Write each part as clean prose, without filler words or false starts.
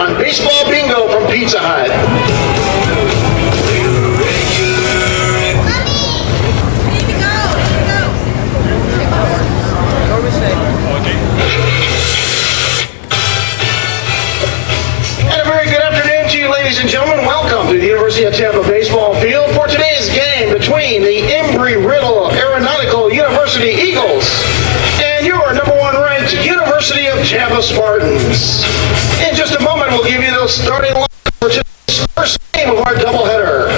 on Baseball Bingo from Pizza Hut. And a very good afternoon to you, ladies and gentlemen. Welcome to the University of Tampa baseball field for today's game between the Embry Riddle Aeronautical University Eagles and your number one ranked University of Tampa Spartans. In just a moment, we'll give you the starting line for today's first game of our doubleheader.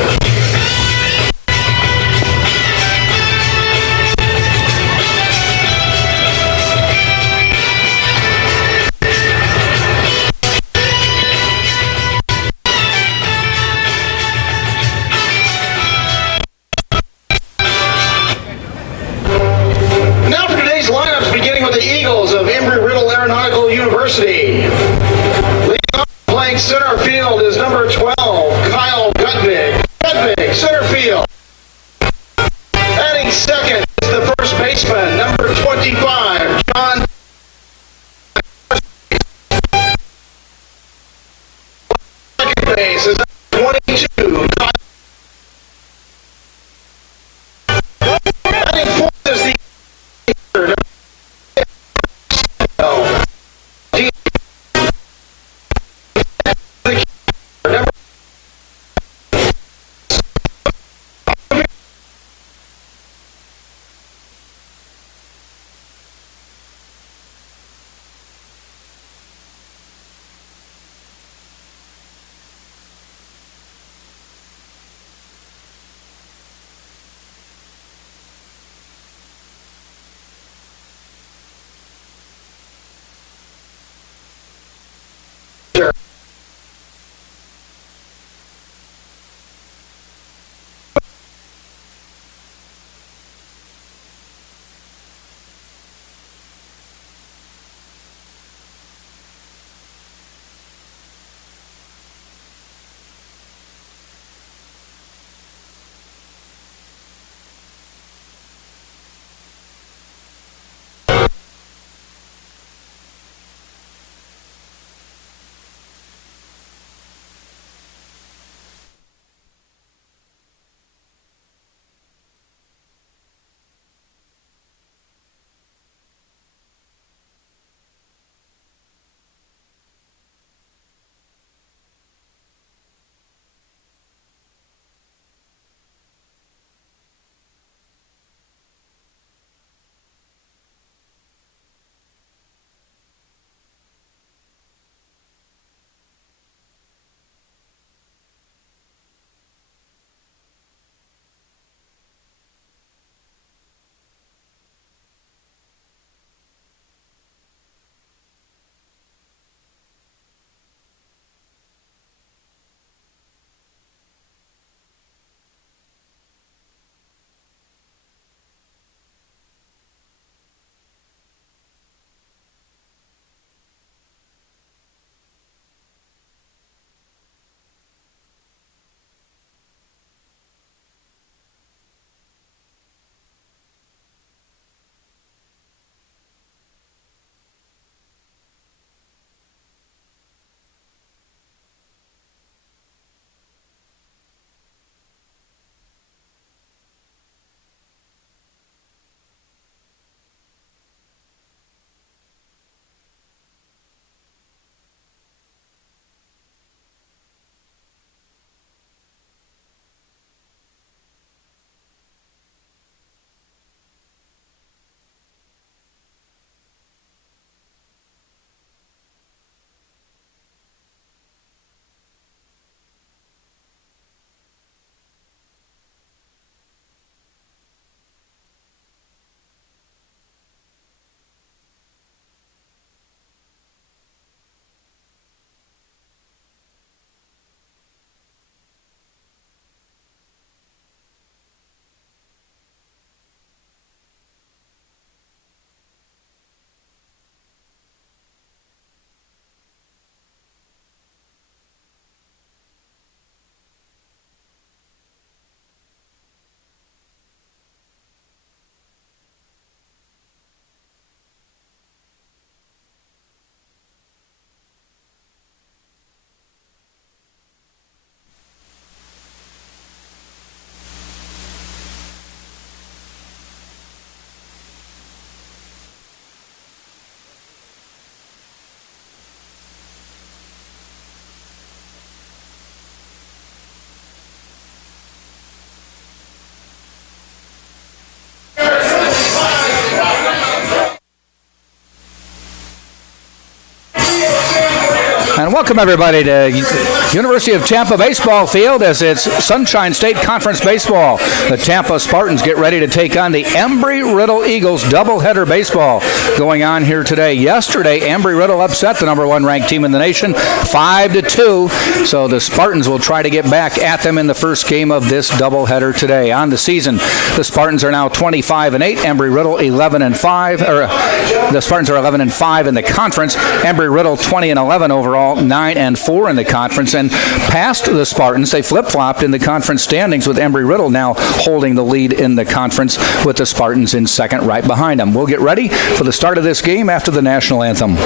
Now for today's lineups, beginning with the Eagles of Embry Riddle Aeronautical University. Leading off playing center field is number 12, Kyle Gutbig. Gutbig, center field. Batting second is the first baseman, number 25, John. Second base is number 22, Kyle. Batting fourth is the Welcome, everybody, to University of Tampa baseball field as it's Sunshine State Conference baseball. The Tampa Spartans get ready to take on the Embry Riddle Eagles doubleheader baseball going on here today. Yesterday, Embry Riddle upset the number one ranked team in the nation 5-2. So the Spartans will try to get back at them in the first game of this doubleheader today. On the season, the Spartans are now 25-8. Embry Riddle 11-5. The Spartans are 11-5 in the conference. Embry Riddle 20-11 overall, 9-4 in the conference. And past the Spartans, they flip-flopped in the conference standings with Embry Riddle now holding the lead in the conference with the Spartans in second right behind them. We'll get ready for the start of this game after the national anthem.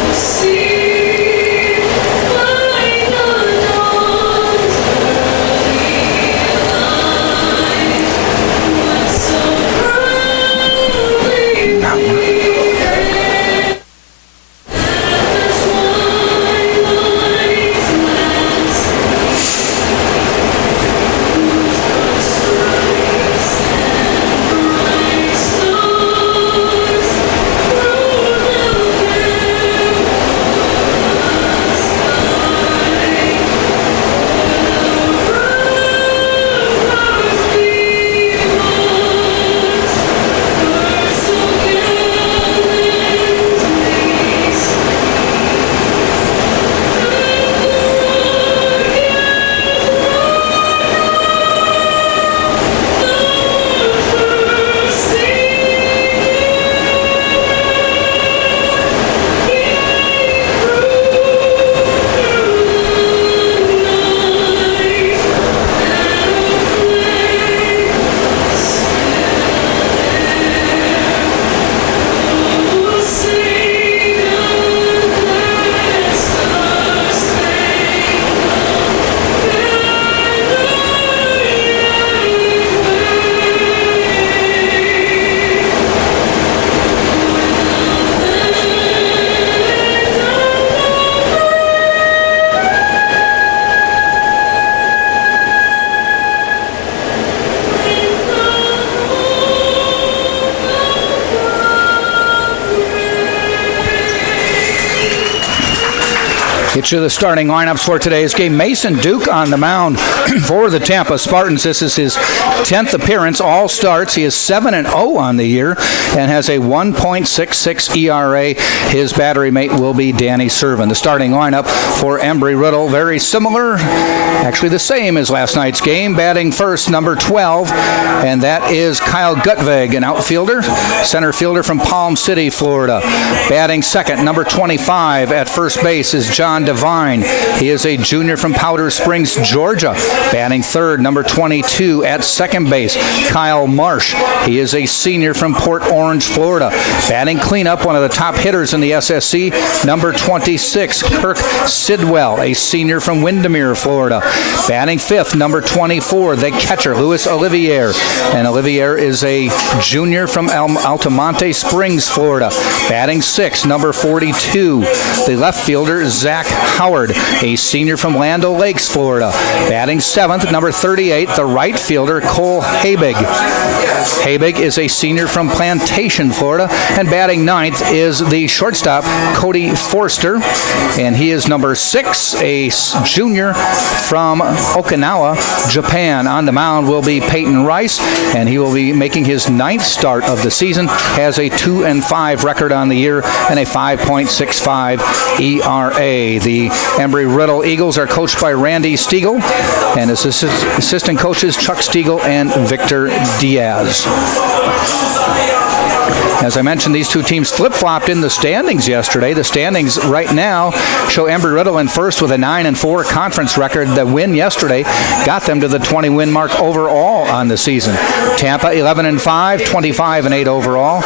Get you the starting lineups for today's game. Mason Duke on the mound for the Tampa Spartans. This is his 10th appearance, all starts. He is 7-0 on the year and has a 1.66 ERA. His battery mate will be Danny Servin. The starting lineup for Embry Riddle, very similar, actually the same as last night's game. Batting first, number 12, and that is Kyle Gutvig, an outfielder, center fielder from Palm City, Florida. Batting second, number 25 at first base is John Devine. He is a junior from Powder Springs, Georgia. Batting third, number 22 at second base, Kyle Marsh. He is a senior from Port Orange, Florida. Batting cleanup, one of the top hitters in the SSC, number 26, Kirk Sidwell, a senior from Windermere, Florida. Batting fifth, number 24, the catcher, Luis Olivier. And Olivier is a junior from Altamonte Springs, Florida. Batting sixth, number 42, the left fielder, Zach Howard, a senior from Land O'Lakes, Florida. Batting seventh, number 38, the right fielder, Cole Habig. Habig is a senior from Plantation, Florida. And batting ninth is the shortstop, Cody Forster, and he is number 6, a junior from Okinawa, Japan. On the mound will be Peyton Rice, and he will be making his 9th start of the season. Has a 2-5 record on the year and a 5.65 ERA. The Embry Riddle Eagles are coached by Randy Stiegel, and his assistant coaches Chuck Stiegel and Victor Diaz. As I mentioned, these two teams flip-flopped in the standings yesterday. The standings right now show Embry Riddle in first with a 9-4 conference record. The win yesterday got them to the 20-win mark overall on the season. Tampa 11-5, 25-8 overall.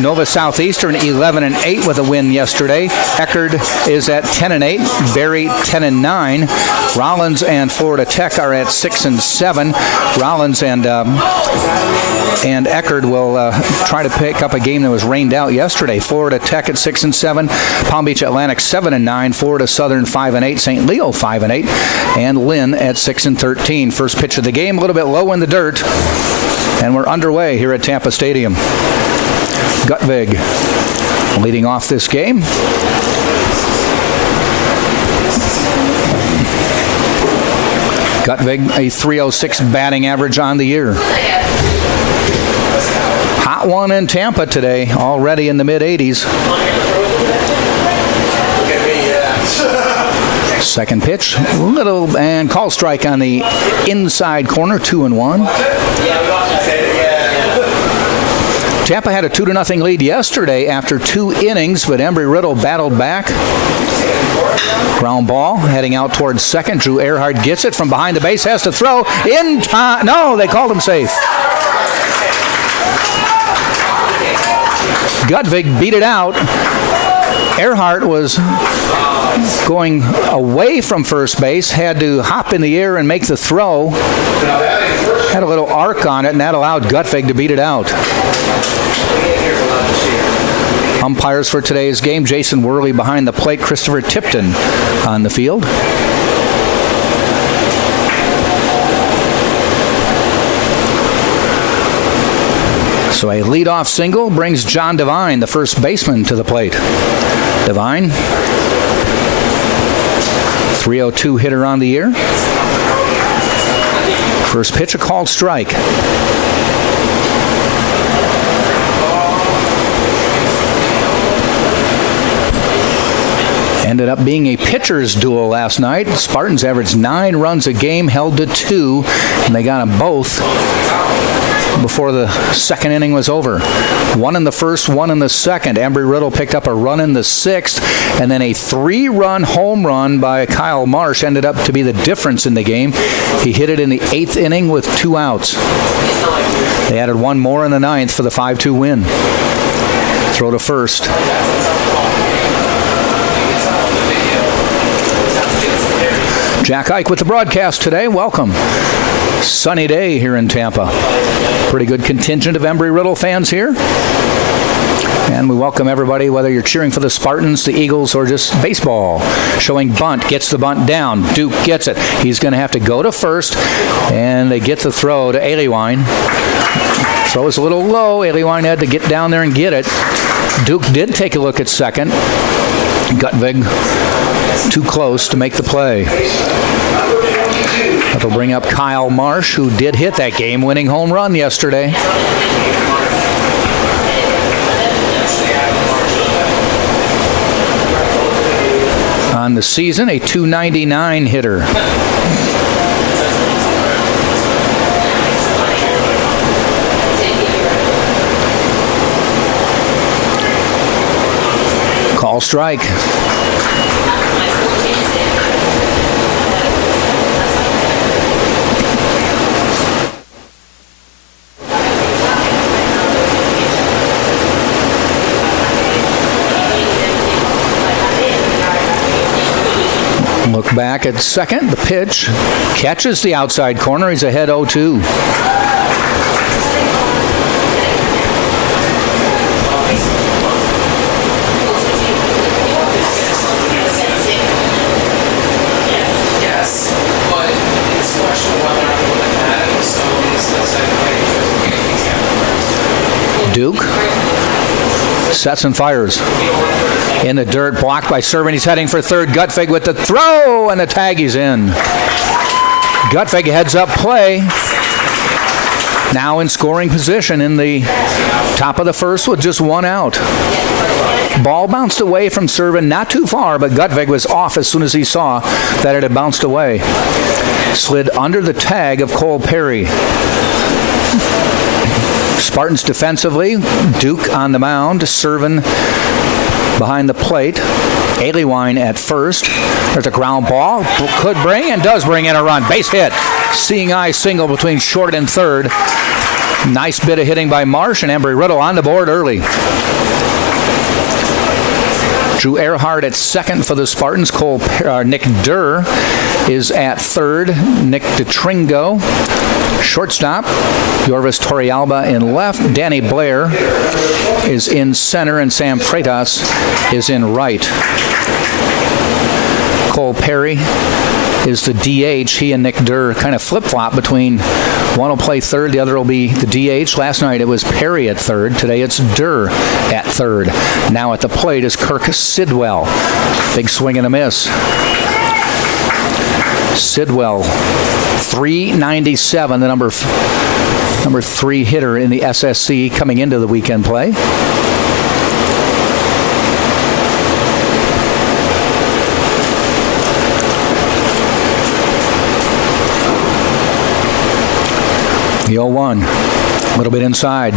Nova Southeastern 11-8 with a win yesterday. Eckerd is at 10-8. Berry 10-9. Rollins and Florida Tech are at 6-7. Rollins and Eckerd will try to pick up a game that was rained out yesterday. Florida Tech at 6-7. Palm Beach Atlantic 7-9. Florida Southern 5-8. St. Leo 5-8. And Lynn at 6-13. First pitch of the game, a little bit low in the dirt. And we're underway here at Tampa Stadium. Gutvig leading off this game. Gutvig, a .306 batting average on the year. Hot one in Tampa today, already in the mid-80s. Second pitch, little, and call strike on the inside corner, 2-1. Tampa had a 2-0 lead yesterday after 2 innings, but Embry Riddle battled back. Ground ball, heading out towards second. Drew Earhart gets it from behind the base, has to throw in time. No, they called him safe. Gutvig beat it out. Earhart was going away from first base, had to hop in the air and make the throw. Had a little arc on it, and that allowed Gutvig to beat it out. Umpires for today's game, Jason Worley behind the plate, Christopher Tipton on the field. So a leadoff single brings John Devine, the first baseman, to the plate. Devine, .302 hitter on the year. First pitch, a called strike. Ended up being a pitcher's duel last night. Spartans averaged 9 runs a game, held to 2, and they got them both before the second inning was over. 1 in the first, 1 in the second. Embry Riddle picked up a run in the 6th, and then a 3-run home run by Kyle Marsh ended up to be the difference in the game. He hit it in the 8th inning with 2 outs. They added 1 more in the 9th for the 5-2 win. Throw to first. Jack Ike with the broadcast today. Welcome. Sunny day here in Tampa. Pretty good contingent of Embry Riddle fans here. And we welcome everybody, whether you're cheering for the Spartans, the Eagles, or just baseball. Showing bunt, gets the bunt down. Duke gets it. He's going to have to go to first, and they get the throw to Aliwine. Throw is a little low. Aliwine had to get down there and get it. Duke did take a look at second. Gutvig too close to make the play. That'll bring up Kyle Marsh, who did hit that game-winning home run yesterday. On the season, a .299 hitter. Call strike. Look back at second. The pitch catches the outside corner. He's ahead 0-2. Duke sets and fires. In the dirt, blocked by Servant. He's heading for third. Gutvig with the throw, and the tag is in. Gutvig heads up play. Now in scoring position in the top of the first with just 1 out. Ball bounced away from Servant, not too far, but Gutvig was off as soon as he saw that it had bounced away. Slid under the tag of Cole Perry. Spartans defensively, Duke on the mound, Servant behind the plate. Aliwine at first. There's a ground ball. Could bring and does bring in a run. Base hit. Seeing eye single between short and third. Nice bit of hitting by Marsh, and Embry Riddle on the board early. Drew Earhart at second for the Spartans. Nick Durr is at third. Nick DeTringo. Shortstop, Yorvis Torrealba in left. Danny Blair is in center, and Sam Freitas is in right. Cole Perry is the DH. He and Nick Durr kind of flip-flop between one will play third, the other will be the DH. Last night it was Perry at third. Today it's Durr at third. Now at the plate is Kirk Sidwell. Big swing and a miss. Sidwell 397, the number 3 hitter in the SSC coming into the weekend play. The 0-1, a little bit inside.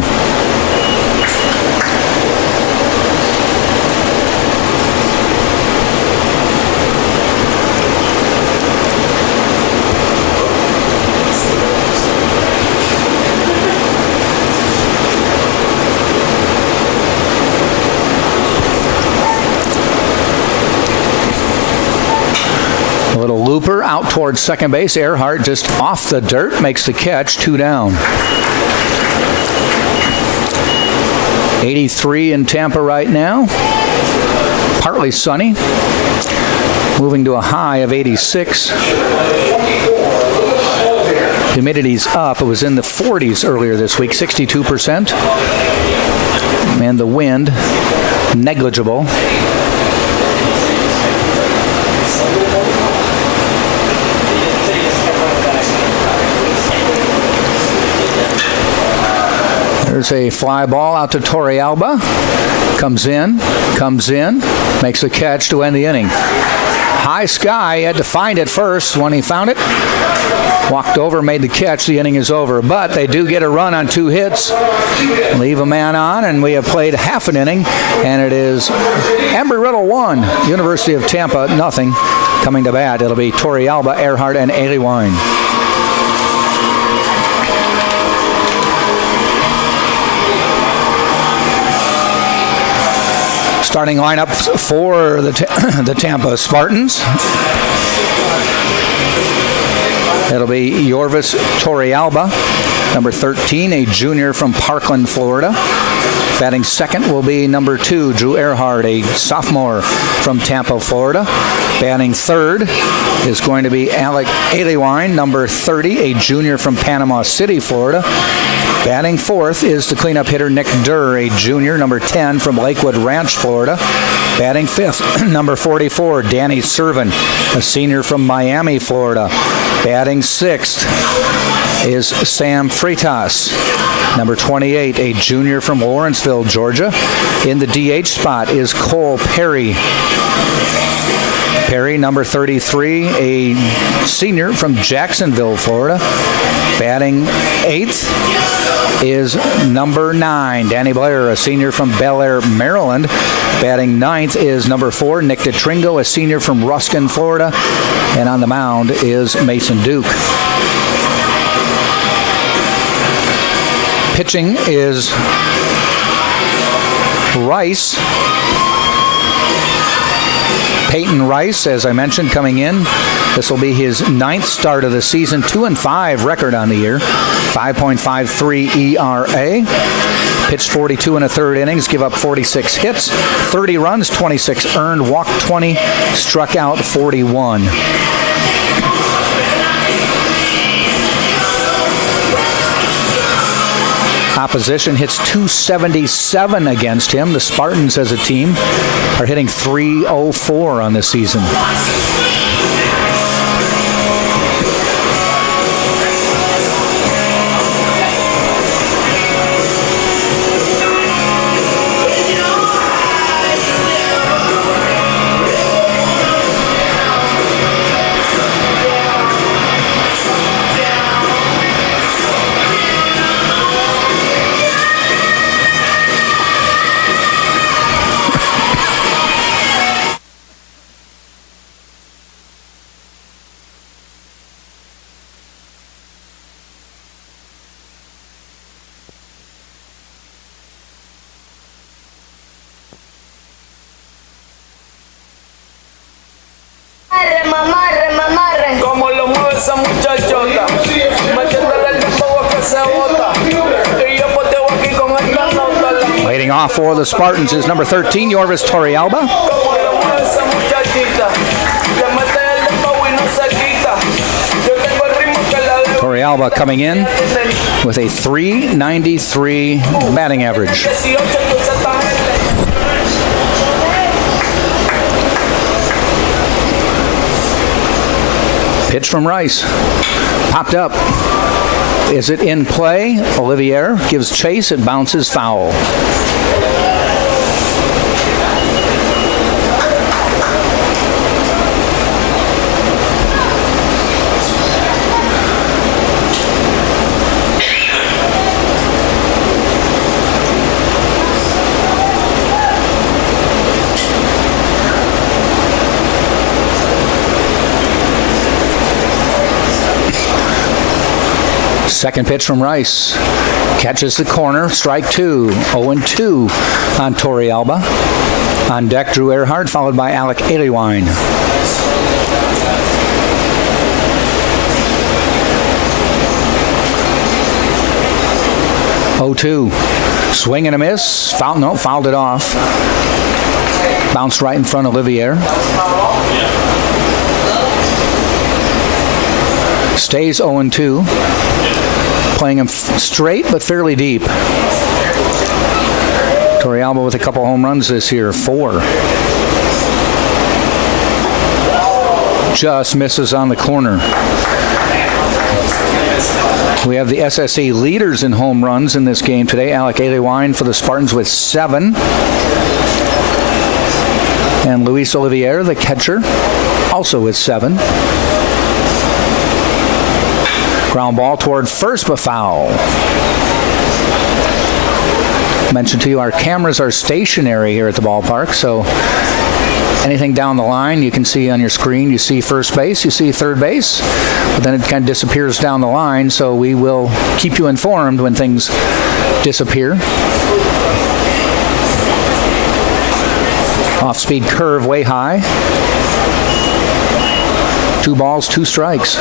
Looper out towards second base. Earhart just off the dirt, makes the catch, 2 down. 83 in Tampa right now. Partly sunny. Moving to a high of 86. Humidity's up. It was in the 40s earlier this week, 62%. And the wind, negligible. There's a fly ball out to Torrealba. Comes in, makes a catch to end the inning. High sky, he had to find it first. When he found it, walked over, made the catch. The inning is over. But they do get a run on 2 hits. Leave a man on, and we have played half an inning. And it is Embry Riddle 1, University of Tampa nothing. Coming to bat, it'll be Torrealba, Earhart, and Aliwine. Starting lineup for the Tampa Spartans. It'll be Yorvis Torrealba, number 13, a junior from Parkland, Florida. Batting second will be number 2, Drew Earhart, a sophomore from Tampa, Florida. Batting third is going to be Alec Aliwine, number 30, a junior from Panama City, Florida. Batting fourth is the cleanup hitter Nick Durr, a junior, number 10 from Lakewood Ranch, Florida. Batting fifth, number 44, Danny Servin, a senior from Miami, Florida. Batting sixth is Sam Freitas, number 28, a junior from Lawrenceville, Georgia. In the DH spot is Cole Perry. Perry, number 33, a senior from Jacksonville, Florida. Batting eighth is number 9, Danny Blair, a senior from Bel Air, Maryland. Batting ninth is number 4, Nick DeTringo, a senior from Ruskin, Florida. And on the mound is Mason Duke. Pitching is Rice. Peyton Rice, as I mentioned, coming in. This will be his 9th start of the season, 2-5 record on the year, 5.53 ERA. Pitched 42 1/3 innings, give up 46 hits, 30 runs, 26 earned, walked 20, struck out 41. Opposition hits .277 against him. The Spartans as a team are hitting .304 on this season. Leading off for the Spartans is number 13, Yorvis Torrealba. Torrealba coming in with a .393 batting average. Pitch from Rice. Popped up. Is it in play? Olivier gives chase. It bounces foul. Second pitch from Rice. Catches the corner. Strike two. 0-2 on Torrealba. On deck, Drew Earhart, followed by Alec Aliwine. Swing and a miss. Fouled it off. Bounced right in front of Olivier. Stays 0-2. Playing him straight but fairly deep. Torrealba with a couple home runs this year, 4. Just misses on the corner. We have the SSE leaders in home runs in this game today. Alec Aliwine for the Spartans with 7. And Luis Olivier, the catcher, also with 7. Ground ball toward first, but foul. Mentioned to you, our cameras are stationary here at the ballpark, so anything down the line you can see on your screen. You see first base, you see third base, but then it kind of disappears down the line, so we will keep you informed when things disappear. Off-speed curve way high. 2 balls, 2 strikes.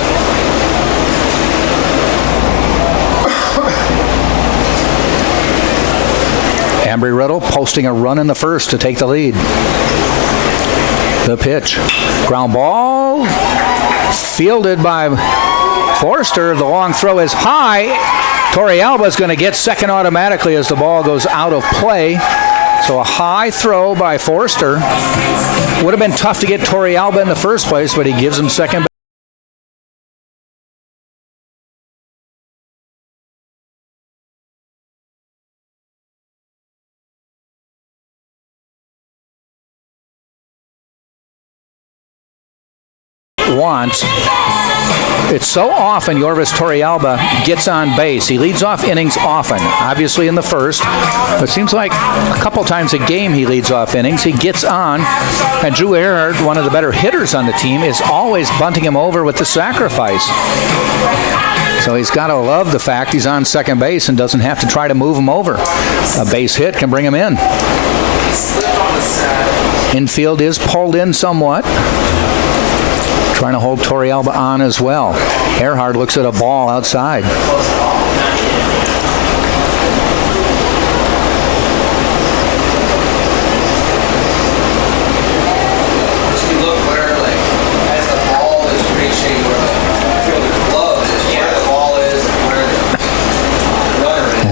Embry Riddle posting a run in the first to take the lead. The pitch. Ground ball. Fielded by Forster. The long throw is high. Torrealba is going to get second automatically as the ball goes out of play. So a high throw by Forster. Would have been tough to get Torrealba in the first place, but he gives him second. Wants. It's so often Yorvis Torrealba gets on base. He leads off innings often, obviously in the first, but it seems like a couple times a game he leads off innings. He gets on, and Drew Earhart, one of the better hitters on the team, is always bunting him over with the sacrifice. So he's got to love the fact he's on second base and doesn't have to try to move him over. A base hit can bring him in. Infield is pulled in somewhat. Trying to hold Torrealba on as well. Earhart looks at a ball outside.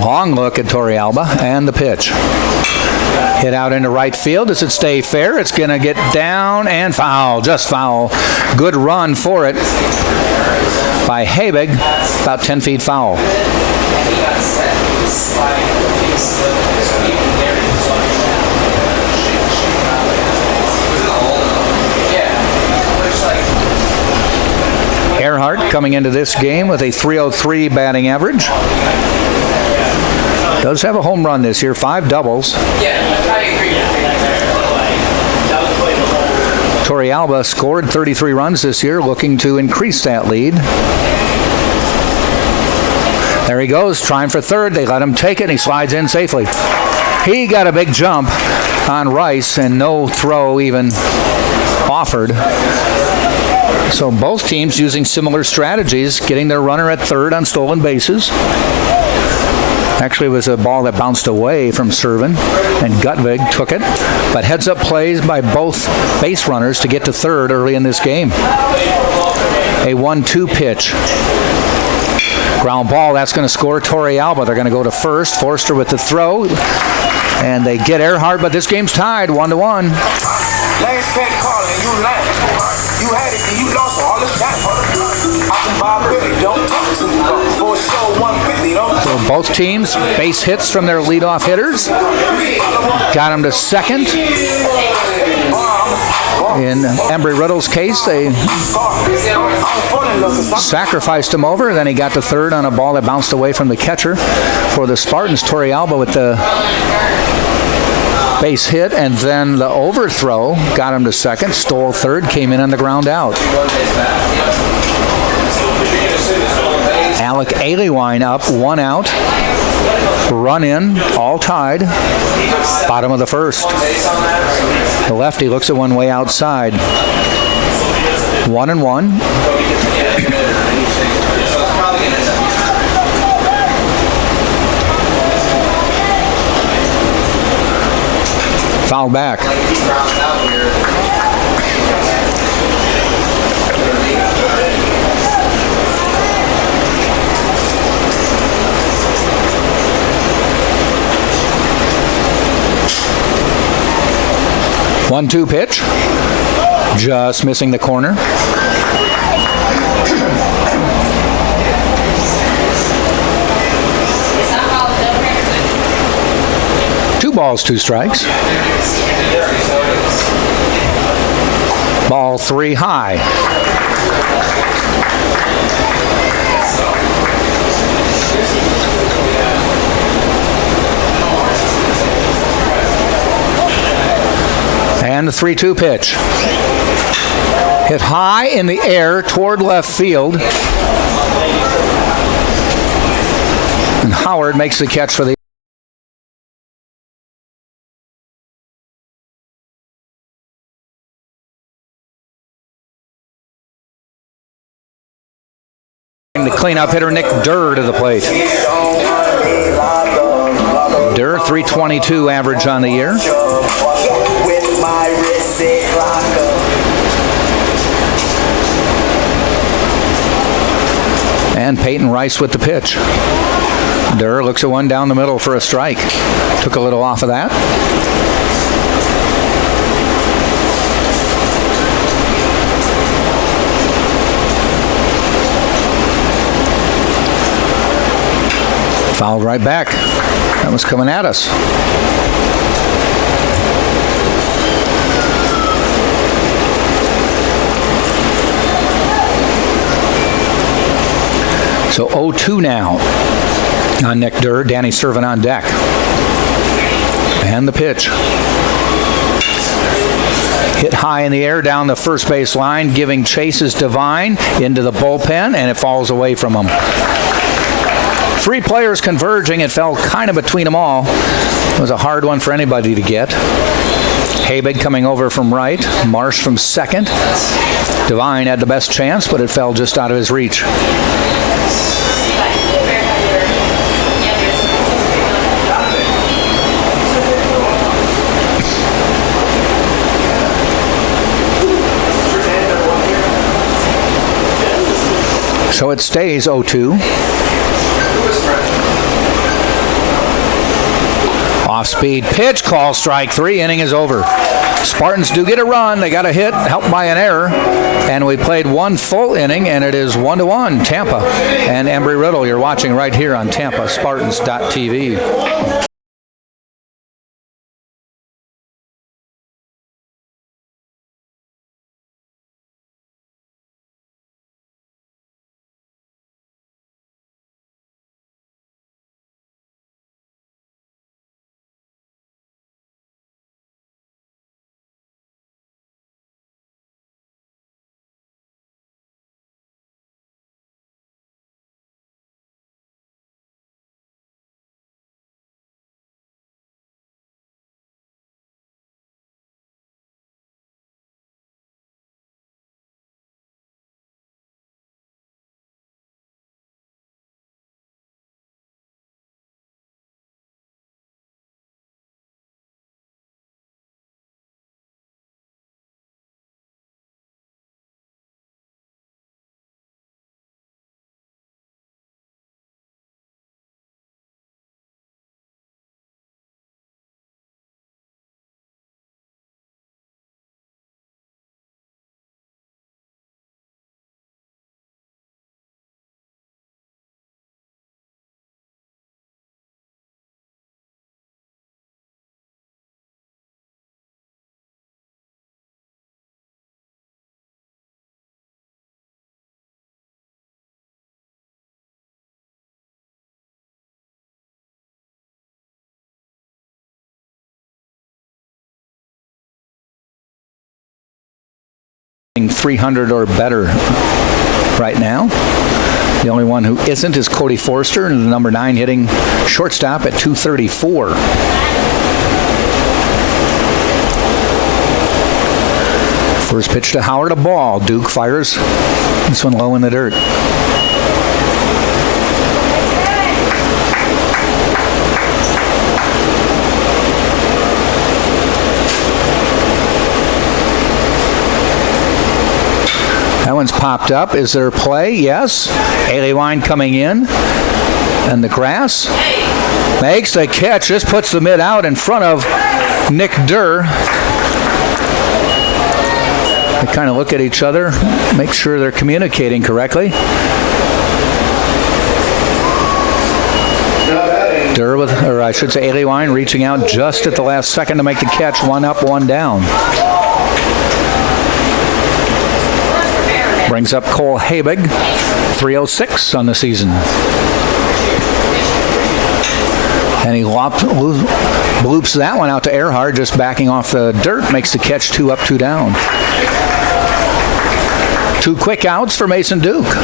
Long look at Torrealba and the pitch. Hit out into right field. Does it stay fair? It's going to get down and foul. Just foul. Good run for it by Habig. About 10 feet foul. Earhart coming into this game with a .303 batting average. Does have a home run this year, 5 doubles. Torrealba scored 33 runs this year, looking to increase that lead. There he goes, trying for third. They let him take it, and he slides in safely. He got a big jump on Rice, and no throw even offered. So both teams using similar strategies, getting their runner at third on stolen bases. Actually, it was a ball that bounced away from Servin, and Gutvig took it. But heads-up plays by both base runners to get to third early in this game. A 1-2 pitch. Ground ball, that's going to score Torrealba. They're going to go to first. Forster with the throw. And they get Earhart, but this game's tied 1-1. Last pet calling, you last. You had it and you lost all the shots. I can buy Billy, don't talk to me. For sure, 150, don't So both teams base hits from their leadoff hitters. Got him to second. In Embry Riddle's case, they sacrificed him over. Then he got to third on a ball that bounced away from the catcher. For the Spartans, Torrealba with the base hit, and then the overthrow got him to second, stole third, came in on the ground out. Alec Aliwine up, 1 out. Run in, all tied. Bottom of the first. The lefty looks at one way outside. 1-1. Foul back. 1-2 pitch. Just missing the corner. Two balls, 2 strikes. Ball 3 high. And the 3-2 pitch. Hit high in the air toward left field. And Howard makes the catch for the cleanup hitter Nick Durr to the plate. Durr, 322 average on the year. And Peyton Rice with the pitch. Durr looks at one down the middle for a strike. Took a little off of that. Fouled right back. That was coming at us. So 0-2 now on Nick Durr. Danny Servin on deck. And the pitch. Hit high in the air down the first base line, giving chases Devine into the bullpen, and it falls away from him. 3 players converging. It fell kind of between them all. It was a hard one for anybody to get. Habig coming over from right. Marsh from second. Devine had the best chance, but it fell just out of his reach. So it stays 0-2. Off-speed pitch, call strike 3, inning is over. Spartans do get a run. They got a hit, helped by an error. And we played 1 full inning, and it is 1-1, Tampa. And Embry Riddle, you're watching right here on Tampa, Spartans.tv. 300 or better right now. The only one who isn't is Cody Forster, and the number 9 hitting shortstop at 234. First pitch to Howard, a ball. Duke fires this one low in the dirt. That one's popped up. Is there play? Yes. Aliwine coming in. And the grass makes a catch. This puts the mid out in front of Nick Durr. They kind of look at each other, make sure they're communicating correctly. Durr with, or I should say Aliwine, reaching out just at the last second to make the catch. One up, one down. Brings up Cole Habig, 306 on the season. And he bloops that one out to Earhart, just backing off the dirt, makes the catch. 2 up, 2 down. 2 quick outs for Mason Duke. Now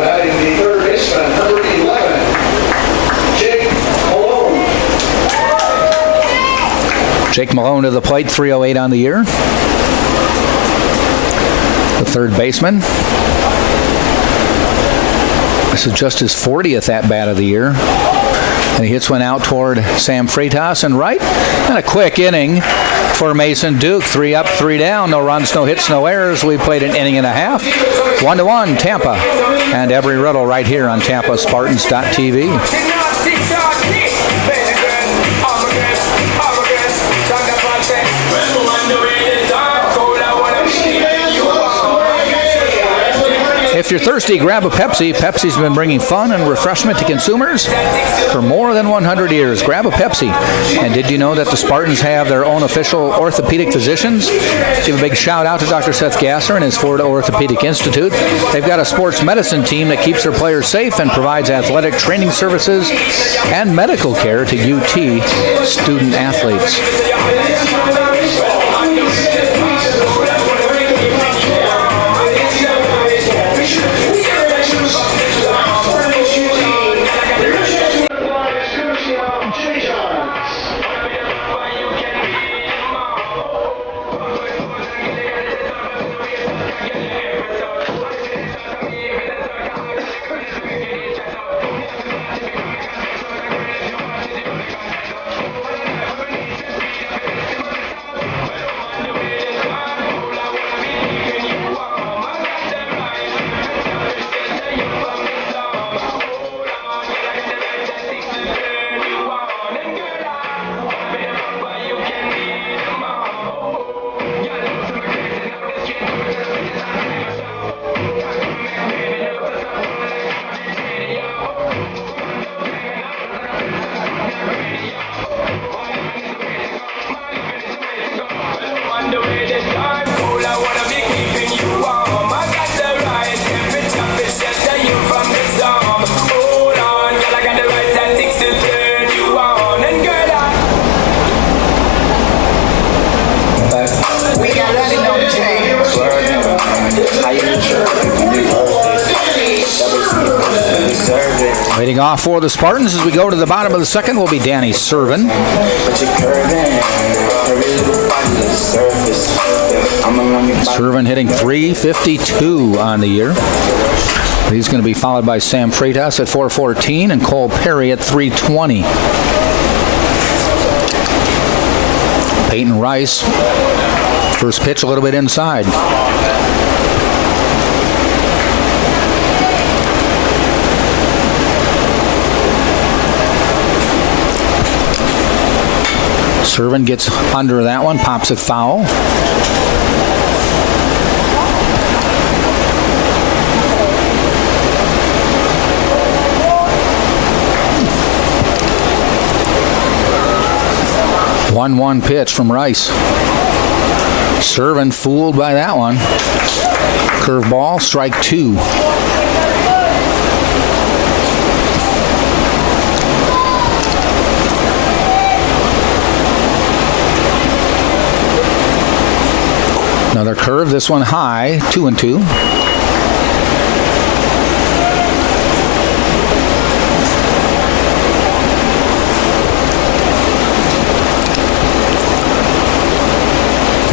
batting the third baseman, number 11, Jake Malone. Jake Malone to the plate, 308 on the year. The third baseman. This is just his 40th at-bat of the year. And he hits one out toward Sam Freitas and right. And a quick inning for Mason Duke. 3 up, 3 down. No runs, no hits, no errors. We played an inning and a half. 1-1, Tampa. And Embry Riddle right here on TampaSpartans.tv. If you're thirsty, grab a Pepsi. Pepsi's been bringing fun and refreshment to consumers for more than 100 years. Grab a Pepsi. And did you know that the Spartans have their own official orthopedic physicians? Give a big shout out to Dr. Seth Gasser and his Florida Orthopedic Institute. They've got a sports medicine team that keeps their players safe and provides athletic training services and medical care to UT student athletes. Leading off for the Spartans as we go to the bottom of the second will be Danny Servin. Servin hitting .352 on the year. He's going to be followed by Sam Freitas at .414 and Cole Perry at .320. Peyton Rice, first pitch a little bit inside. Servin gets under that one, pops it foul. One pitch from Rice. Servin fooled by that one. Curveball, strike 2. Another curve, this one high, 2-2.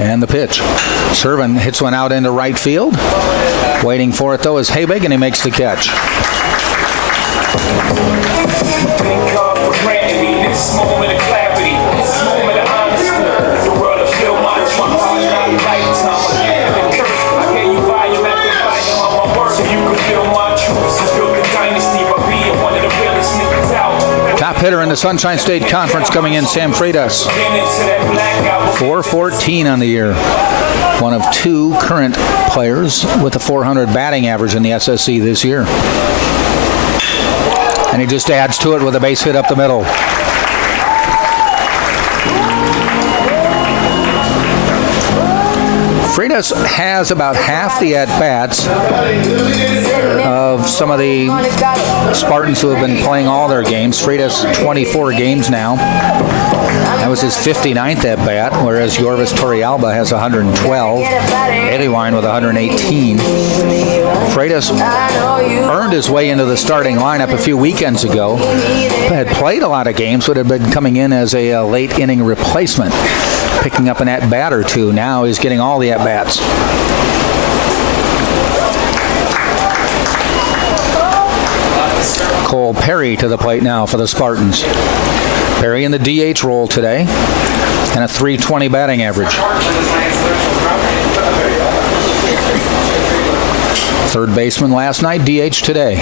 And the pitch. Servin hits one out into right field. Waiting for it, though, is Habig, and he makes the catch. Top hitter in the Sunshine State Conference coming in, Sam Freitas. 414 on the year. One of two current players with a 400 batting average in the SSC this year. And he just adds to it with a base hit up the middle. Freitas has about half the at-bats of some of the Spartans who have been playing all their games. Freitas, 24 games now. That was his 59th at-bat, whereas Yorvis Torrealba has 112. Eddywine with 118. Freitas earned his way into the starting lineup a few weekends ago. Had played a lot of games, but had been coming in as a late inning replacement, picking up an at-bat or two. Now he's getting all the at-bats. Cole Perry to the plate now for the Spartans. Perry in the DH role today, and a .320 batting average. Third baseman last night, DH today.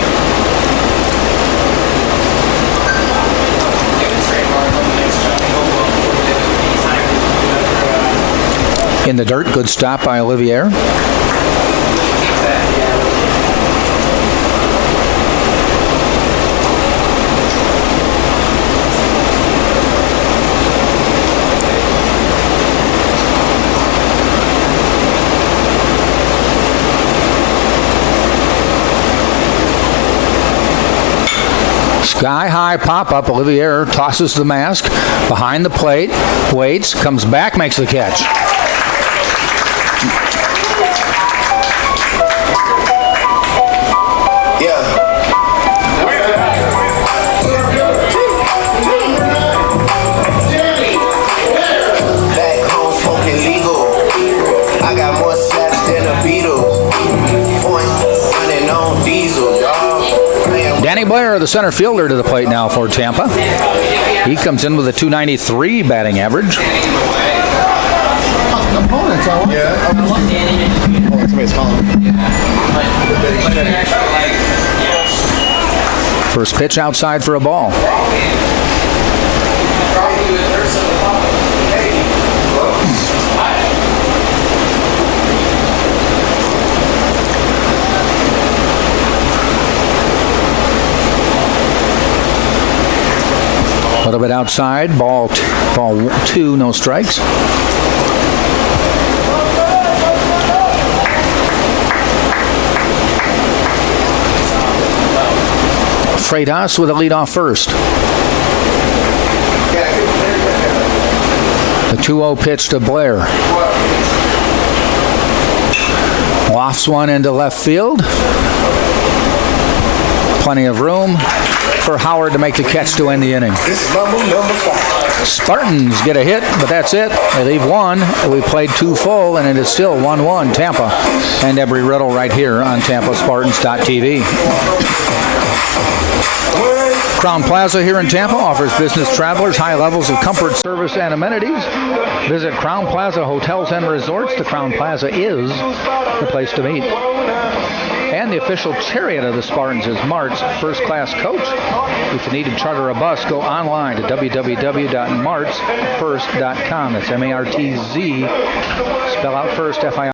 In the dirt, good stop by Olivier. Sky-high pop-up. Olivier tosses the mask behind the plate, waits, comes back, makes the catch. Blair, the center fielder, to the plate now for Tampa. He comes in with a .293 batting average. First pitch outside for a ball. A little bit outside, ball two, no strikes. Freitas with a leadoff first. The 2-0 pitch to Blair. Lofts one into left field. Plenty of room for Howard to make the catch to end the inning. Spartans get a hit, but that's it. They leave one. We played two full, and it is still 1-1 Tampa and Embry Riddle right here on TampaSpartans.tv. Crown Plaza here in Tampa offers business travelers high levels of comfort, service, and amenities. Visit Crown Plaza Hotels and Resorts. The Crown Plaza is the place to meet. And the official chariot of the Spartans is Mart's First Class Coach. If you need to charter a bus, go online to www.martzfirst.com. That's M-A-R-T-Z. Spell out first, F-I-R.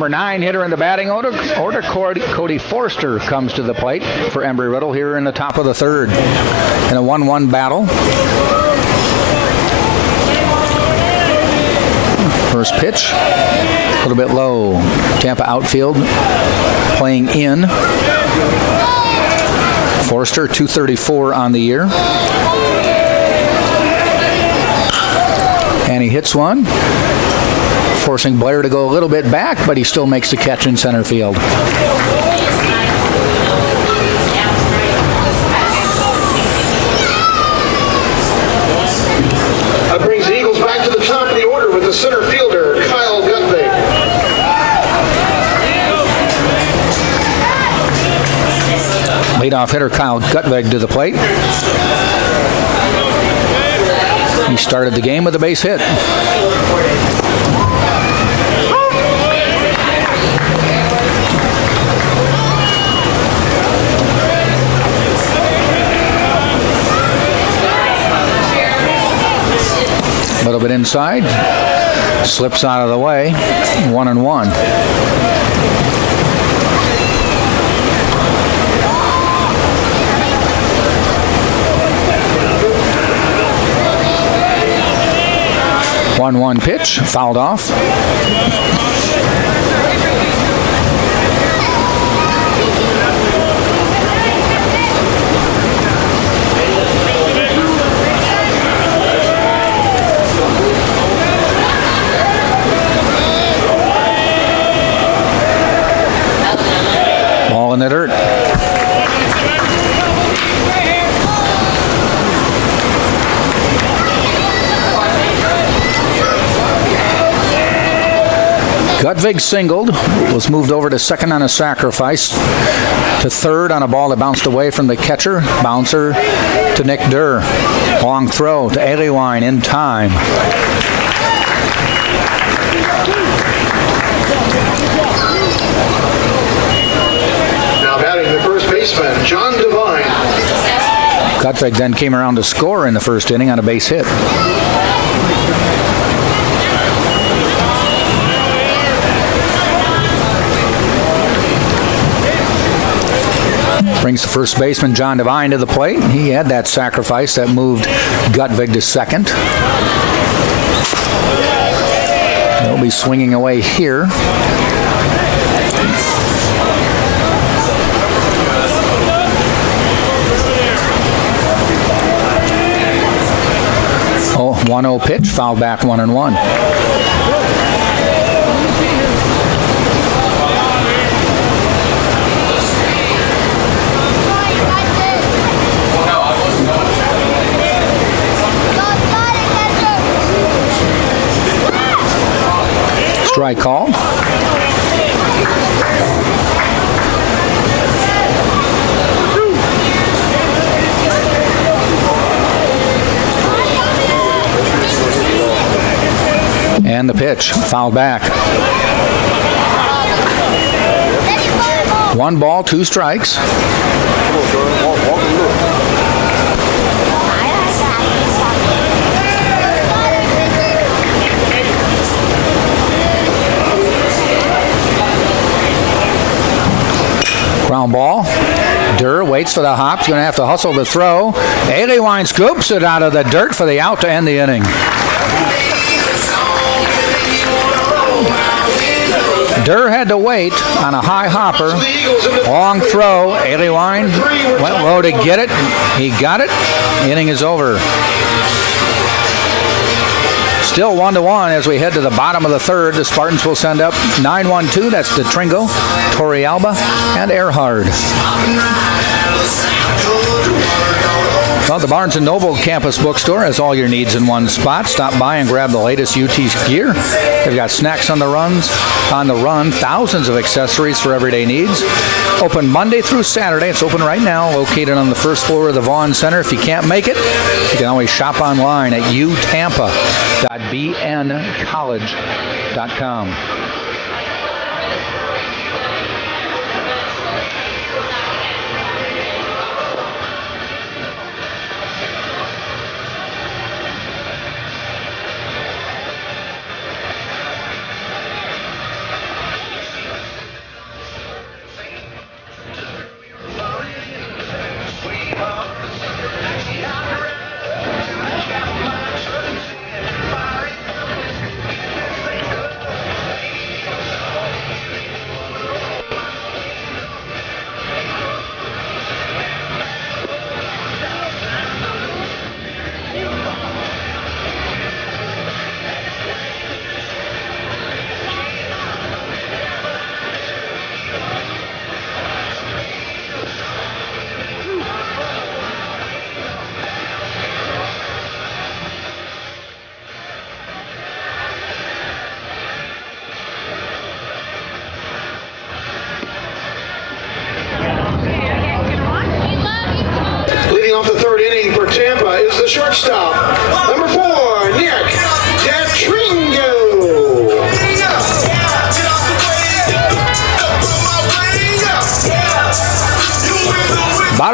number 9 hitter in the batting order, Cody Forster, comes to the plate for Embry Riddle here in the top of the third in a 1-1 battle. First pitch, a little bit low. Tampa outfield playing in. Forster, 234 on the year. And he hits one, forcing Blair to go a little bit back, but he still makes the catch in center field. That brings the Eagles back to the top of the order with the center fielder, Kyle Guthrie. Leadoff hitter Kyle Gutvig to the plate. He started the game with a base hit. A little bit inside, slips out of the way, 1-1. One pitch, fouled off. Ball in the dirt. Gutvig singled, was moved over to second on a sacrifice, to third on a ball that bounced away from the catcher. Bouncer to Nick Durr. Long throw to Aliwine in time. Now batting the first baseman, John Devine. Gutvig then came around to score in the first inning on a base hit. Brings the first baseman, John Devine, to the plate. He had that sacrifice that moved Gutvig to second. They'll be swinging away here. Oh, 1-0 pitch, foul back, 1-1. Strike call. And the pitch, fouled back. 1 ball, 2 strikes. Ground ball. Durr waits for the hop. He's going to have to hustle to throw. Aliwine scoops it out of the dirt for the out to end the inning. Durr had to wait on a high hopper. Long throw. Aliwine went low to get it. He got it. The inning is over. Still 1-1 as we head to the bottom of the third. The Spartans will send up 9-1-2. That's DeTringo, Torrealba, and Earhard. Well, the Barnes & Noble campus bookstore has all your needs in one spot. Stop by and grab the latest UT gear. They've got snacks on the run, thousands of accessories for everyday needs. Open Monday through Saturday. It's open right now, located on the first floor of the Vaughn Center. If you can't make it, you can always shop online at utampa.bncollege.com.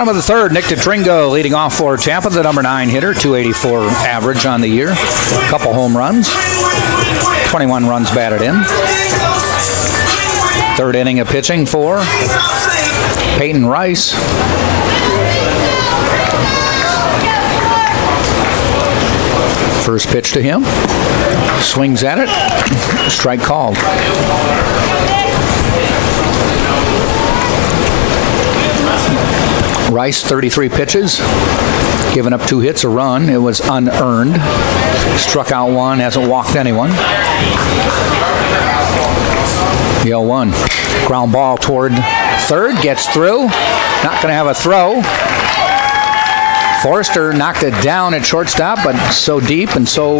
Bottom of the third, Nick DeTringo leading off for Tampa, the number 9 hitter, 284 average on the year. Couple home runs, 21 runs batted in. Third inning of pitching for Peyton Rice. First pitch to him. Swings at it. Strike called. Rice, 33 pitches. Given up 2 hits, a run. It was unearned. Struck out 1, hasn't walked anyone. The 0-1. Ground ball toward third. Gets through. Not going to have a throw. Forrester knocked it down at shortstop, but so deep and so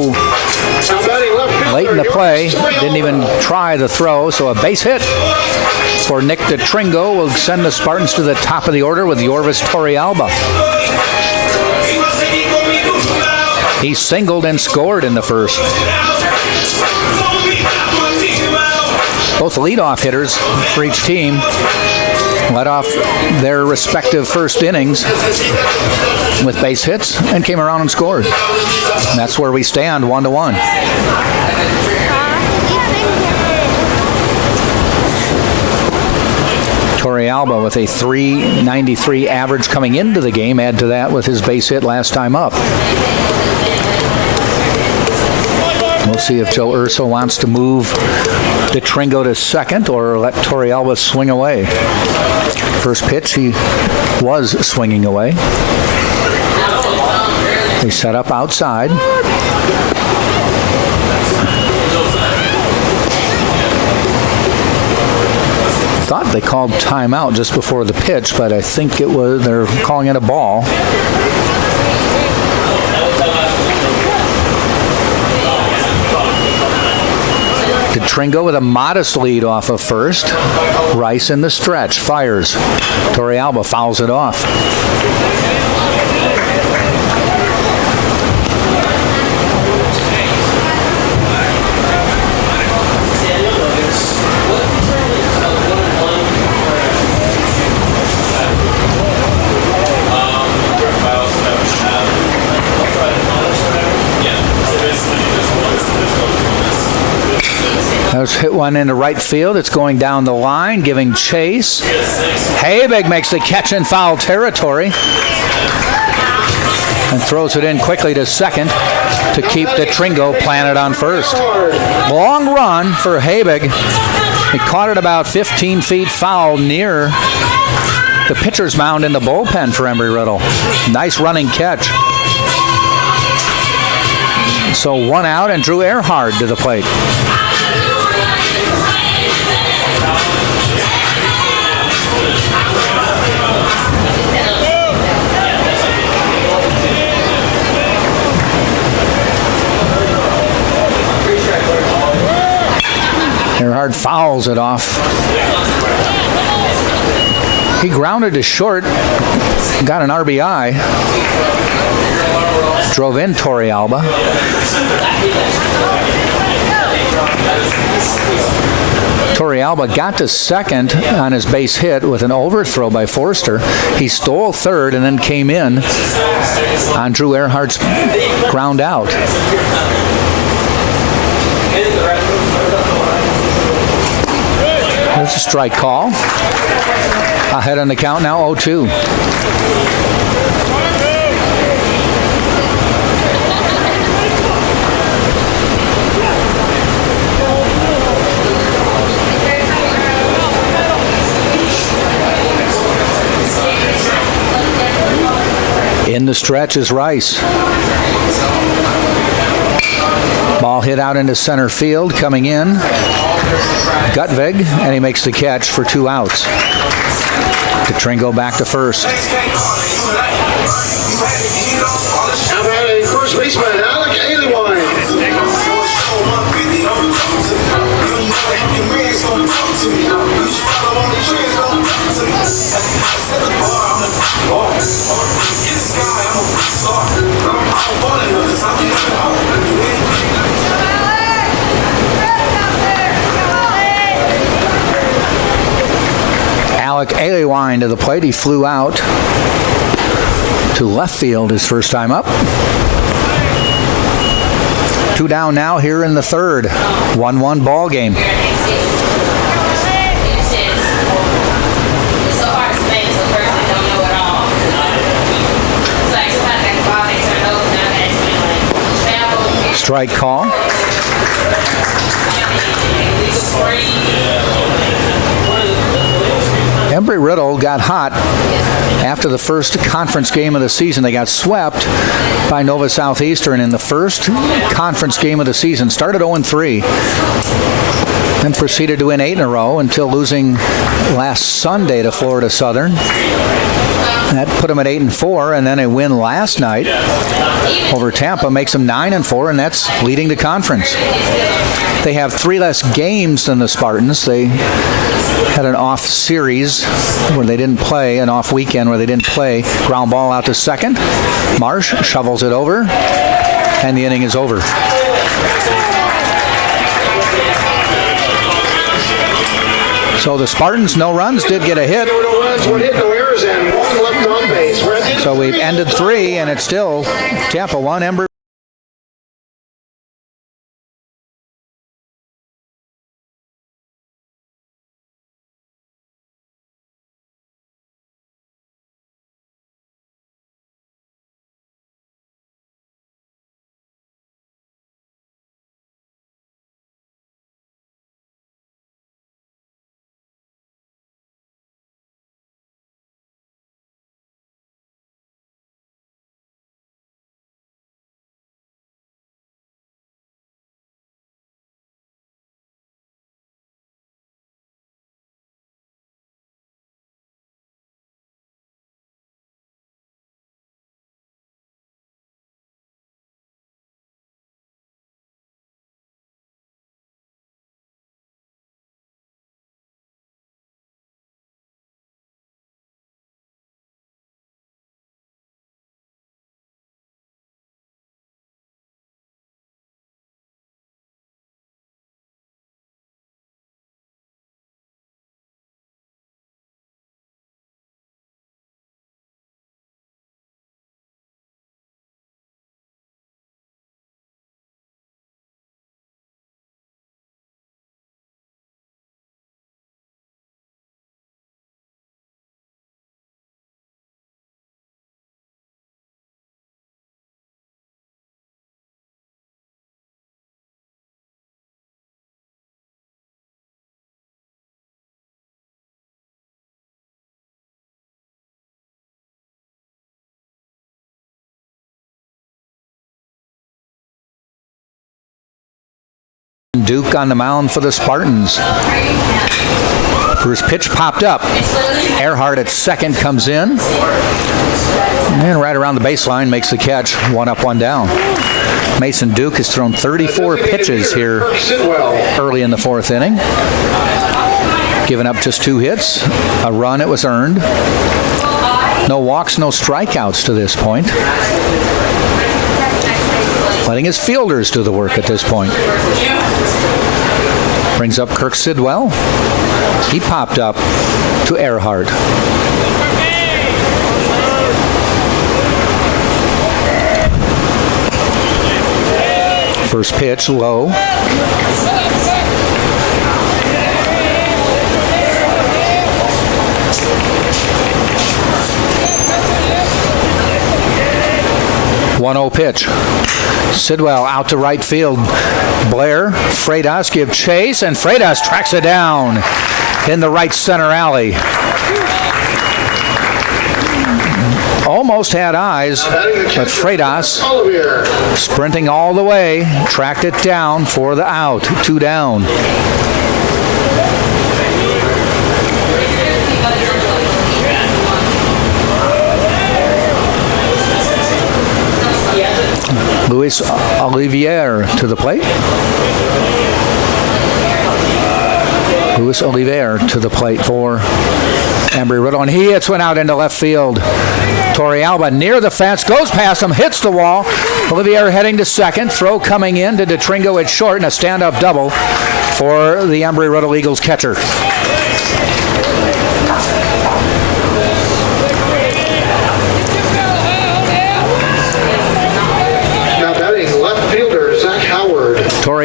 late in the play, didn't even try the throw, so a base hit for Nick DeTringo will send the Spartans to the top of the order with Yorvis Torrealba. He singled and scored in the first. Both leadoff hitters for each team led off their respective first innings with base hits and came around and scored. And that's where we stand, 1-1. Torrealba with a .393 average coming into the game. Add to that with his base hit last time up. We'll see if Joe Urso wants to move DeTringo to second or let Torrealba swing away. First pitch, he was swinging away. They set up outside. Thought they called timeout just before the pitch, but I think they're calling it a ball. DeTringo with a modest lead off of first. Rice in the stretch, fires. Torrealba fouls it off. Hit one into right field. It's going down the line, giving chase. Habig makes the catch in foul territory and throws it in quickly to second to keep DeTringo planted on first. Long run for Habig. He caught it about 15 feet foul near the pitcher's mound in the bullpen for Embry Riddle. Nice running catch. So 1 out and Drew Earhart to the plate. Earhart fouls it off. He grounded to short, got an RBI, drove in Torrealba. Torrealba got to second on his base hit with an overthrow by Forster. He stole third and then came in on Drew Earhart's ground out. There's a strike call. Ahead on the count now, 0-2. In the stretch is Rice. Ball hit out into center field, coming in. Gutvig, and he makes the catch for 2 outs. DeTringo back to first. How about a first baseman, Alec Aliewine? Alec Aliewine to the plate. He flew out to left field his first time up. 2 down now here in the third. 1-1 ball game. Strike call. Embry Riddle got hot after the first conference game of the season. They got swept by Nova Southeastern in the first conference game of the season. Started 0-3. Then proceeded to win 8 in a row until losing last Sunday to Florida Southern. That put them at 8-4, and then a win last night over Tampa makes them 9-4, and that's leading the conference. They have 3 less games than the Spartans. They had an off series where they didn't play, an off weekend where they didn't play. Ground ball out to second. Marsh shovels it over, and the inning is over. So the Spartans, no runs, did get a hit. No runs, 1 hit, no errors, and 1 left on base. So we've ended 3, and it's still Tampa 1, Embry. Duke on the mound for the Spartans. First pitch popped up. Earhart at second comes in. And right around the baseline makes the catch. 1 up, 1 down. Mason Duke has thrown 34 pitches here early in the 4th inning. Given up just 2 hits. A run, it was earned. No walks, no strikeouts to this point. Letting his fielders do the work at this point. Brings up Kirk Sidwell. He popped up to Earhart. First pitch, low. One-0 pitch. Sidwell out to right field. Blair, Freitas give chase, and Freitas tracks it down in the right center alley. Almost had eyes, but Freitas, sprinting all the way, tracked it down for the out. 2 down. Luis Olivier to the plate. Luis Olivier to the plate for Embry Riddle, and he hits one out into left field. Torrealba near the fence, goes past him, hits the wall. Olivier heading to second. Throw coming in to DeTringo at short, and a stand-up double for the Embry Riddle Eagles catcher.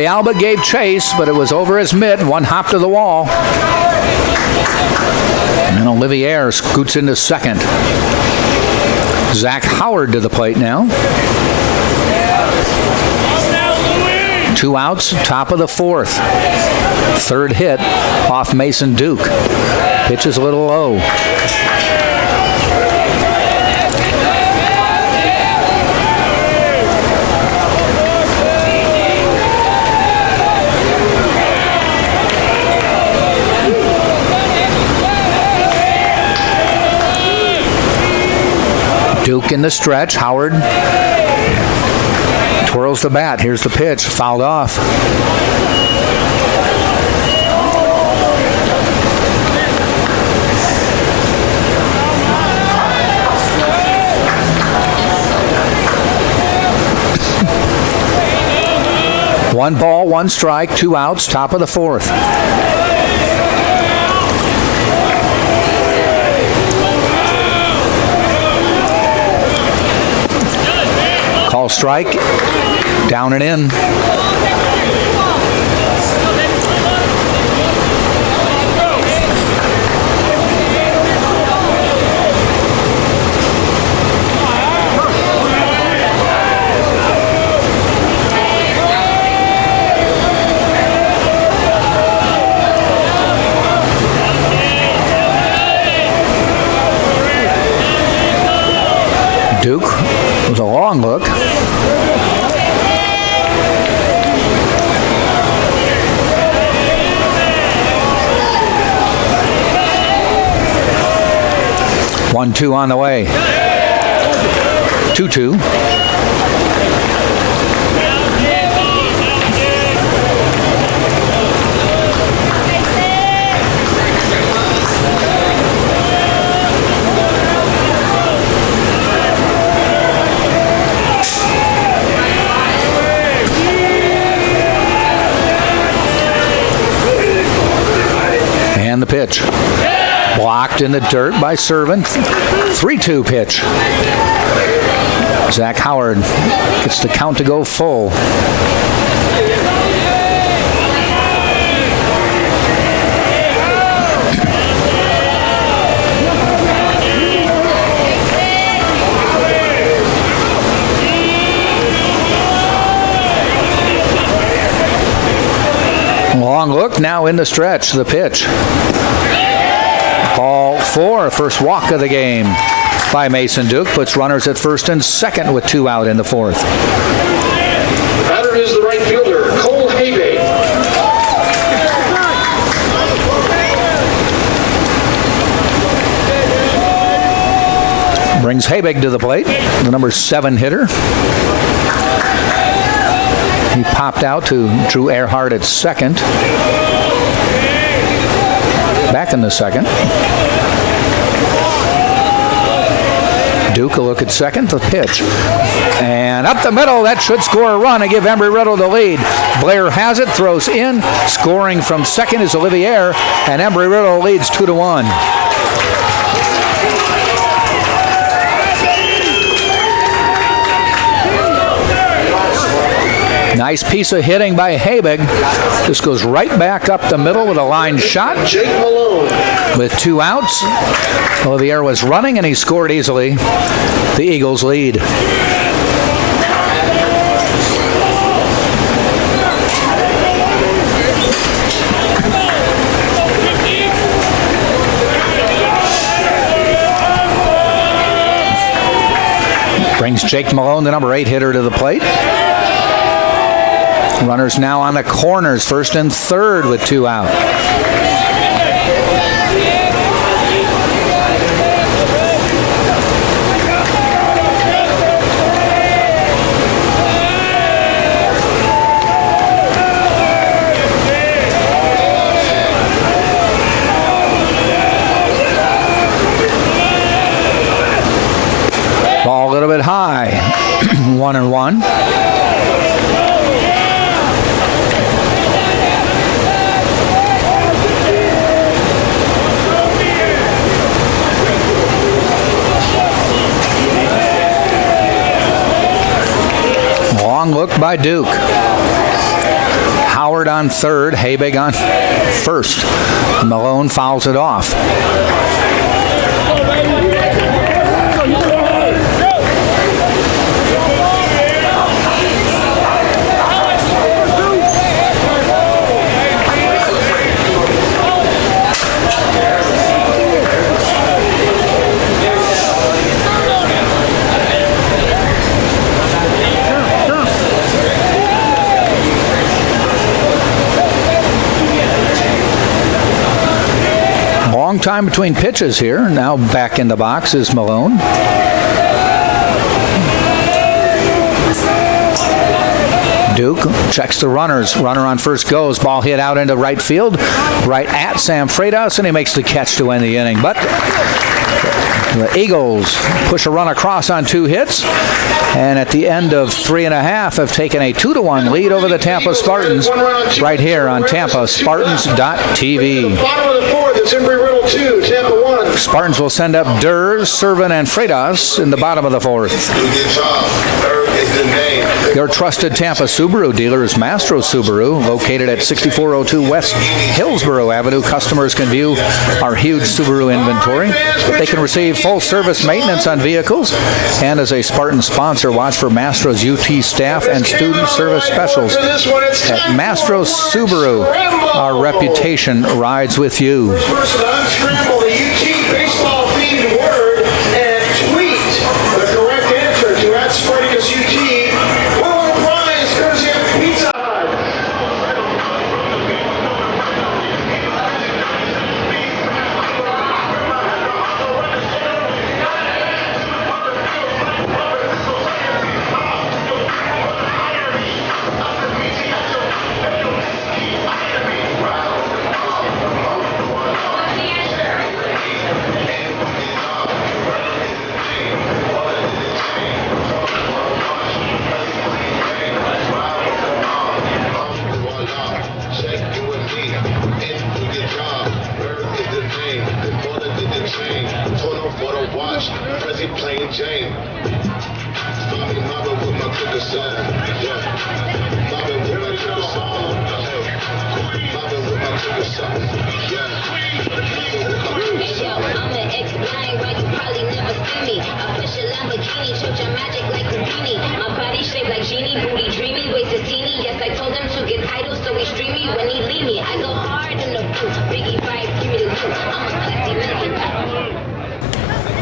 Torrealba gave chase, but it was over his mid. One hop to the wall. And Olivier scoots into second. Zach Howard to the plate now. 2 outs, top of the fourth. Third hit off Mason Duke. Pitch is a little low. Duke in the stretch. Howard twirls the bat. Here's the pitch. Fouled off. One ball, one strike, 2 outs, top of the fourth. Call strike, down and in. Duke with a long look. One, two on the way. 2-2. And the pitch. Blocked in the dirt by Servant. 3-2 pitch. Zach Howard gets the count to go full. Long look, now in the stretch, the pitch. Ball 4, first walk of the game by Mason Duke. Puts runners at first and second with 2 out in the fourth. The batter is the right fielder, Cole Habig. Brings Habig to the plate, the number 7 hitter. He popped out to Drew Earhart at second. Back in the second. Duke a look at second, the pitch. And up the middle, that should score a run and give Embry Riddle the lead. Blair has it, throws in. Scoring from second is Olivier, and Embry Riddle leads 2-1. Nice piece of hitting by Habig. This goes right back up the middle with a line shot. Jake Malone. With 2 outs, Olivier was running and he scored easily. The Eagles lead. Brings Jake Malone, the number 8 hitter, to the plate. Runners now on the corners, first and third with 2 out. Ball a little bit high. 1-1. Long look by Duke. Howard on third, Habig on first. Malone fouls it off. Long time between pitches here. Now back in the box is Malone. Duke checks the runners. Runner on first goes. Ball hit out into right field. Right at Sam Freitas, and he makes the catch to end the inning. But the Eagles push a run across on 2 hits, and at the end of 3.5 have taken a 2-1 lead over the Tampa Spartans right here on TampaSpartans.tv. Bottom of the fourth, it's Embry Riddle 2, Tampa 1. Spartans will send up Durr, Servin, and Freitas in the bottom of the fourth. Your trusted Tampa Subaru dealer is Mastro Subaru, located at 6402 West Hillsborough Avenue. Customers can view our huge Subaru inventory. They can receive full service maintenance on vehicles. And as a Spartan sponsor, watch for Mastro's UT staff and student service specials. At Mastro Subaru, our reputation rides with you. Person unscramble the UT baseball themed word and tweet the correct answer to @Spartacus UT. We'll win a prize courtesy of Pizza Hut.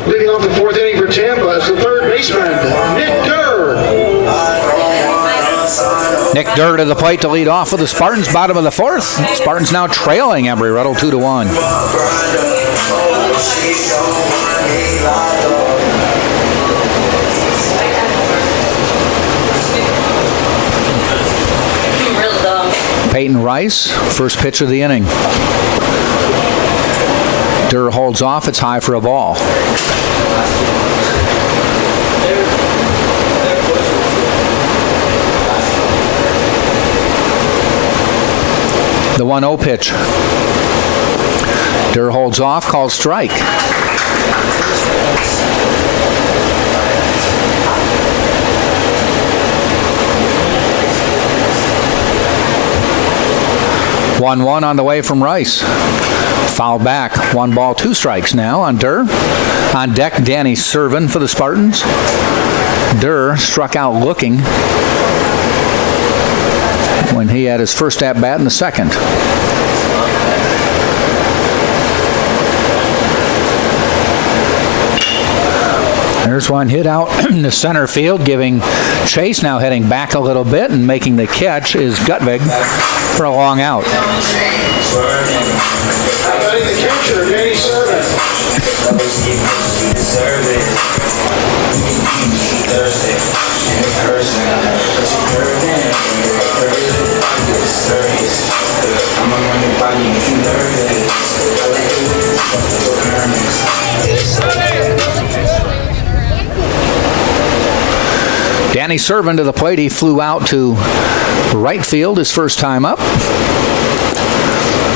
Leading off the fourth inning for Tampa is the third baseman, Nick Durr. Nick Durr to the plate to lead off with the Spartans, bottom of the fourth. Spartans now trailing Embry Riddle 2-1. Peyton Rice, first pitch of the inning. Durr holds off. It's high for a ball. The 1-0 pitch. Durr holds off, called strike. One on the way from Rice. Foul back. 1 ball, 2 strikes now on Durr. On deck, Danny Servin for the Spartans. Durr struck out looking when he had his first at-bat in the second. There's one hit out in the center field, giving Chase, now heading back a little bit and making the catch, is Gutvig for a long out. Outletting the catcher, Danny Servin. Danny Servin to the plate. He flew out to right field his first time up.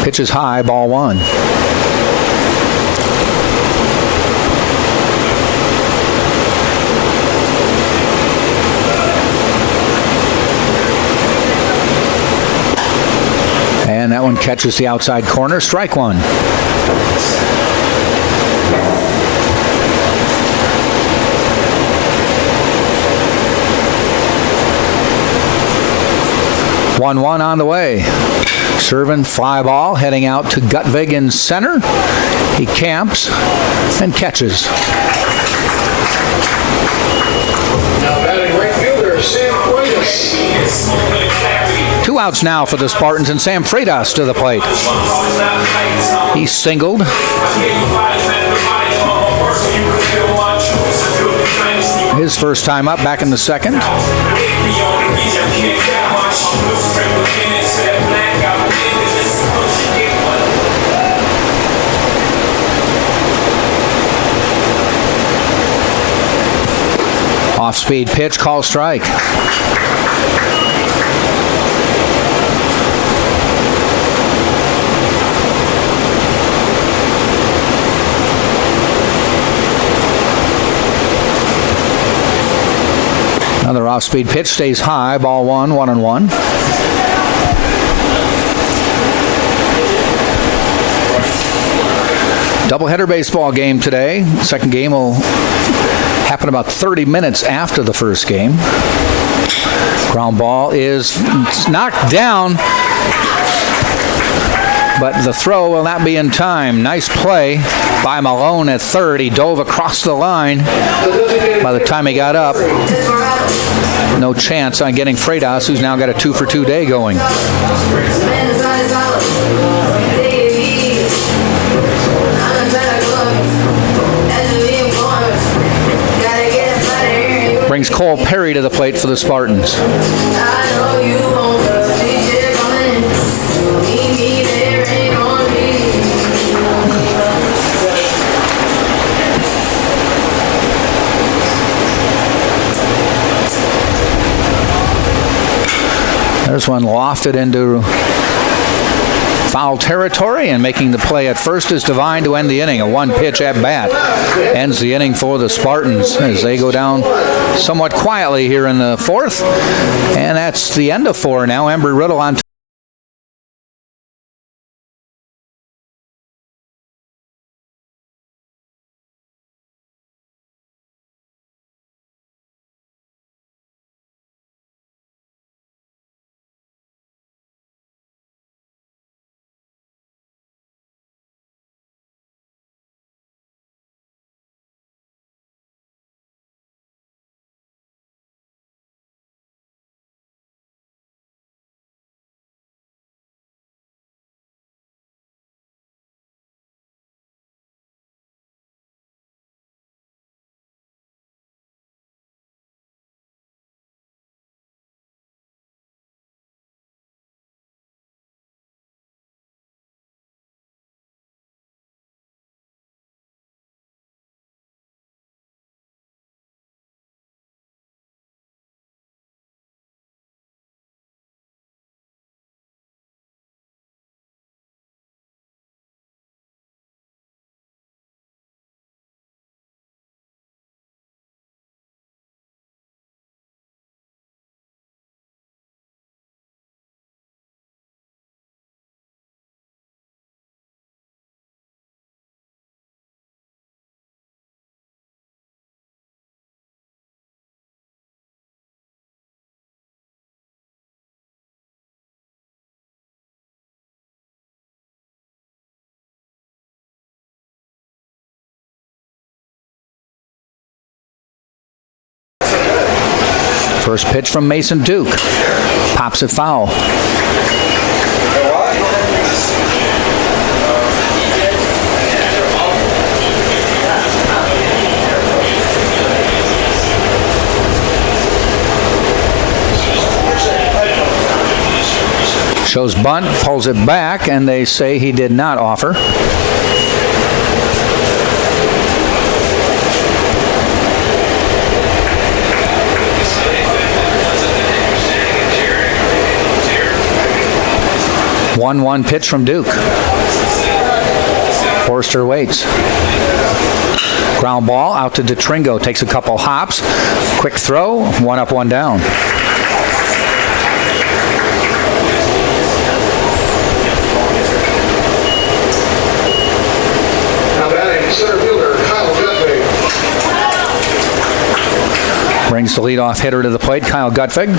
Pitch is high, ball 1. that one catches the outside corner. Strike one. One on the way. Serving fly ball, heading out to Gutvig in center. He camps and catches. Now batting right fielder, Sam Freitas. 2 outs now for the Spartans, and Sam Freitas to the plate. He singled. His first time up back in the second. Off-speed pitch, call strike. Another off-speed pitch, stays high, ball 1-1-1. Doubleheader baseball game today. Second game will happen about 30 minutes after the first game. Ground ball is knocked down, but the throw will not be in time. Nice play by Malone at third. He dove across the line. By the time he got up, no chance on getting Freitas, who's now got a 2-for-2 day going. Brings Cole Perry to the plate for the Spartans. There's one lofted into foul territory, and making the play at first is Devine to end the inning. A one-pitch at bat ends the inning for the Spartans as they go down somewhat quietly here in the fourth. And that's the end of 4 now. Embry Riddle on top. First pitch from Mason Duke. Pops it foul. Shows bunt, pulls it back, and they say he did not offer. One pitch from Duke. Forrester waits. Ground ball out to DeTringo. Takes a couple hops. Quick throw. 1 up, 1 down. center fielder Kyle Gutwig. Brings the leadoff hitter to the plate, Kyle Gutwig.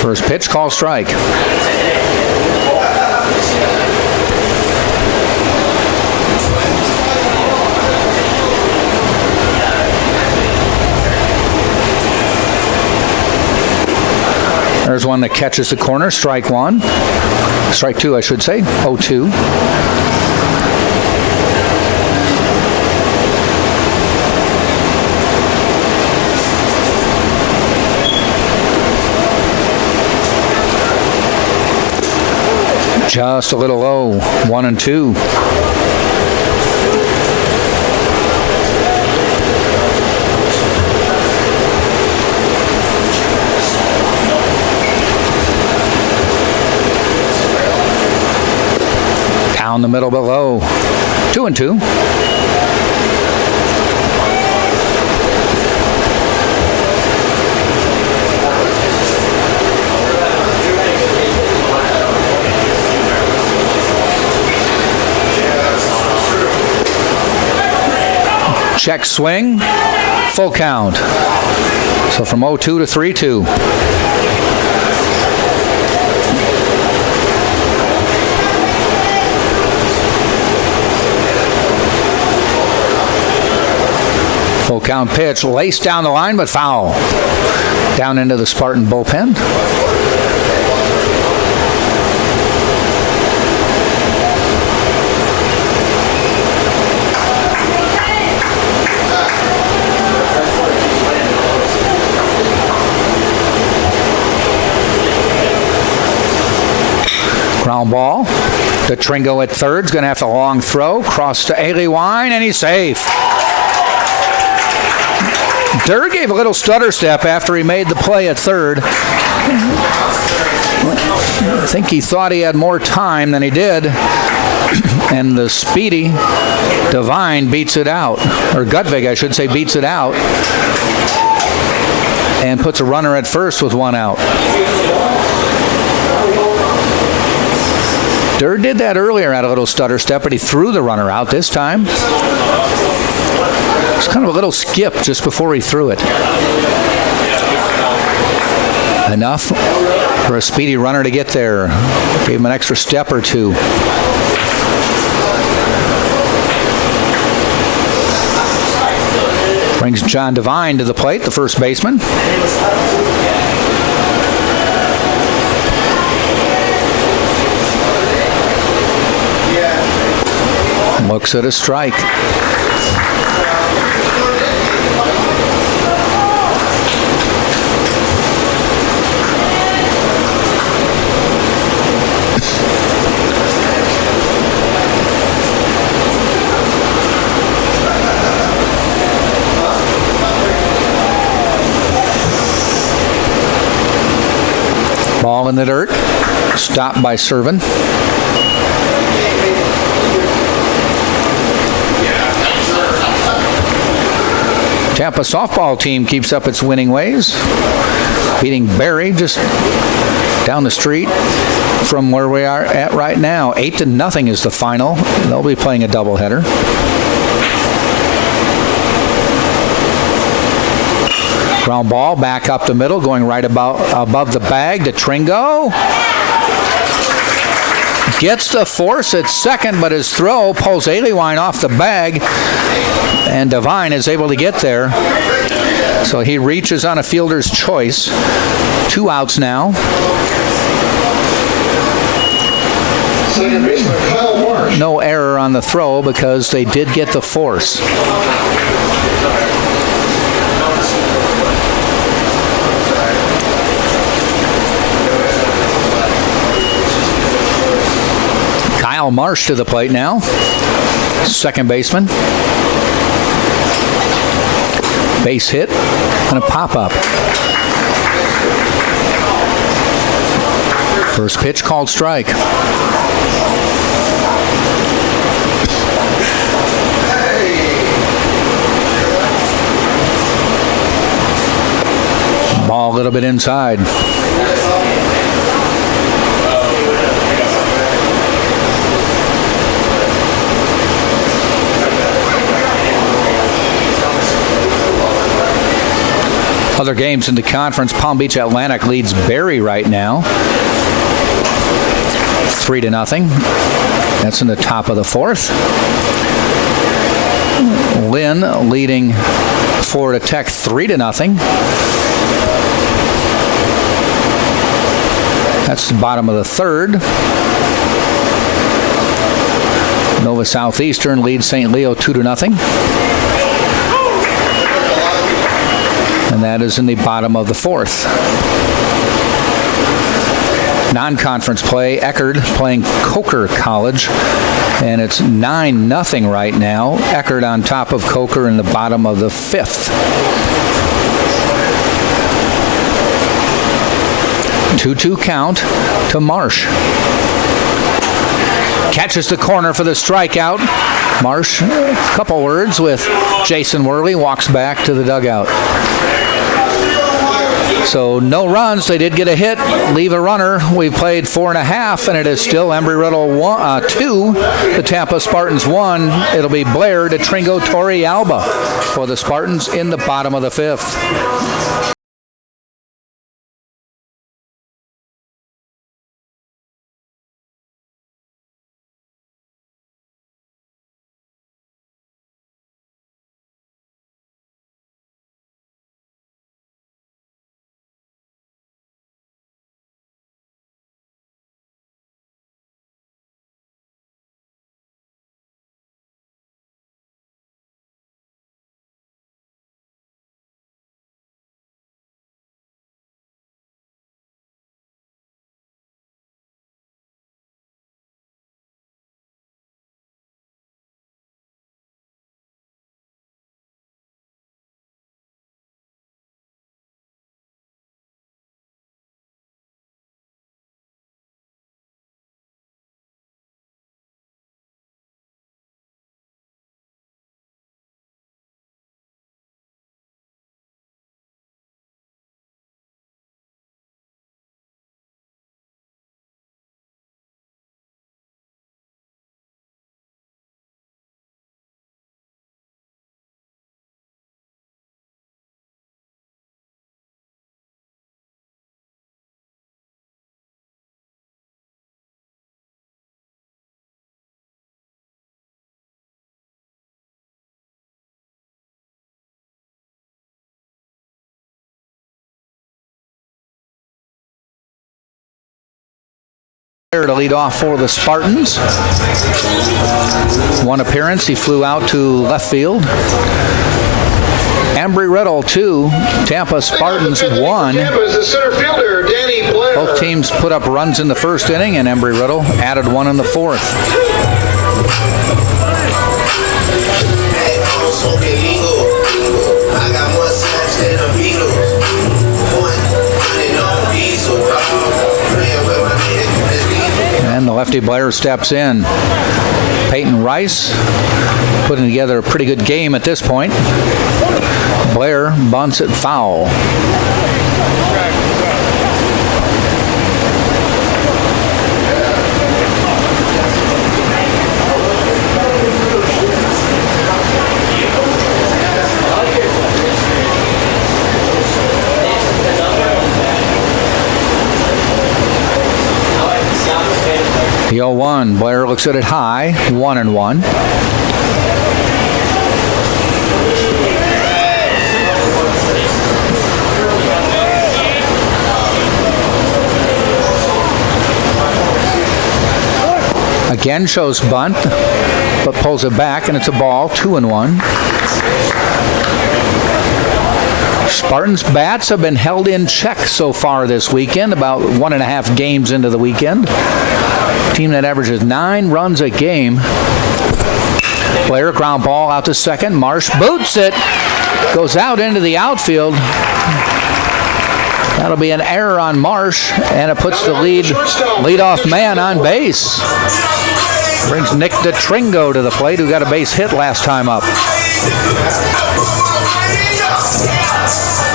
First pitch, call strike. There's one that catches the corner, strike one. Strike two, I should say, 0-2. Just a little low, 1-2. Down the middle below, 2-2. Check swing, full count. So from 0-2 to 3-2. Full count pitch, laced down the line, but foul. Down into the Spartan bullpen. Ground ball. The Tringo at third's going to have a long throw. Cross to Aliwine, and he's safe. Durr gave a little stutter step after he made the play at third. I think he thought he had more time than he did. And the speedy Devine beats it out. Or Gutwig, I should say, beats it out. And puts a runner at first with one out. Durr did that earlier, had a little stutter step, but he threw the runner out this time. It's kind of a little skip just before he threw it. Enough for a speedy runner to get there. Gave him an extra step or two. Brings John Devine to the plate, the first baseman. Looks at a strike. Ball in the dirt. Stopped by Servin. Tampa softball team keeps up its winning ways, beating Barry just down the street from where we are at right now. 8-0 is the final. They'll be playing a doubleheader. Ground ball back up the middle, going right above the bag to Tringo. Gets the force at second, but his throw pulls Aliwine off the bag, and Devine is able to get there. So he reaches on a fielder's choice. 2 outs now. Second baseman Kyle Marsh. No error on the throw because they did get the force. Kyle Marsh to the plate now. Second baseman. Base hit and a pop-up. First pitch called strike. little bit inside. Other games in the conference, Palm Beach Atlantic leads Berry right now, 3-0. That's in the top of the fourth. Lynn leading Florida Tech 3-0. That's the bottom of the third. Nova Southeastern leads St. Leo 2-0. And that is in the bottom of the fourth. Non-conference play, Eckerd playing Coker College, and it's 9-0 right now. Eckerd on top of Coker in the bottom of the fifth. 2-2 count to Marsh. Catches the corner for the strikeout. Marsh, a couple words with Jason Worley, walks back to the dugout. So no runs. They did get a hit, leave a runner. We've played 4.5, and it is still Embry Riddle 2, the Tampa Spartans 1. It'll be Blair to Tringo Torrealba for the Spartans in the bottom of the fifth. To lead off for the Spartans. One appearance, he flew out to left field. Embry Riddle 2, Tampa Spartans 1. Both teams put up runs in the first inning, and Embry Riddle added one in the fourth. And the lefty Blair steps in. Peyton Rice putting together a pretty good game at this point. Blair bunts it foul. The 0-1, Blair looks at it high, 1-1. Again shows bunt, but pulls it back, and it's a ball, 2-1. Spartans bats have been held in check so far this weekend, about 1.5 games into the weekend. Team that averages 9 runs a game. Blair, ground ball out to second. Marsh boots it. Goes out into the outfield. That'll be an error on Marsh, and it puts the leadoff man on base. Brings Nick DeTringo to the plate, who got a base hit last time up.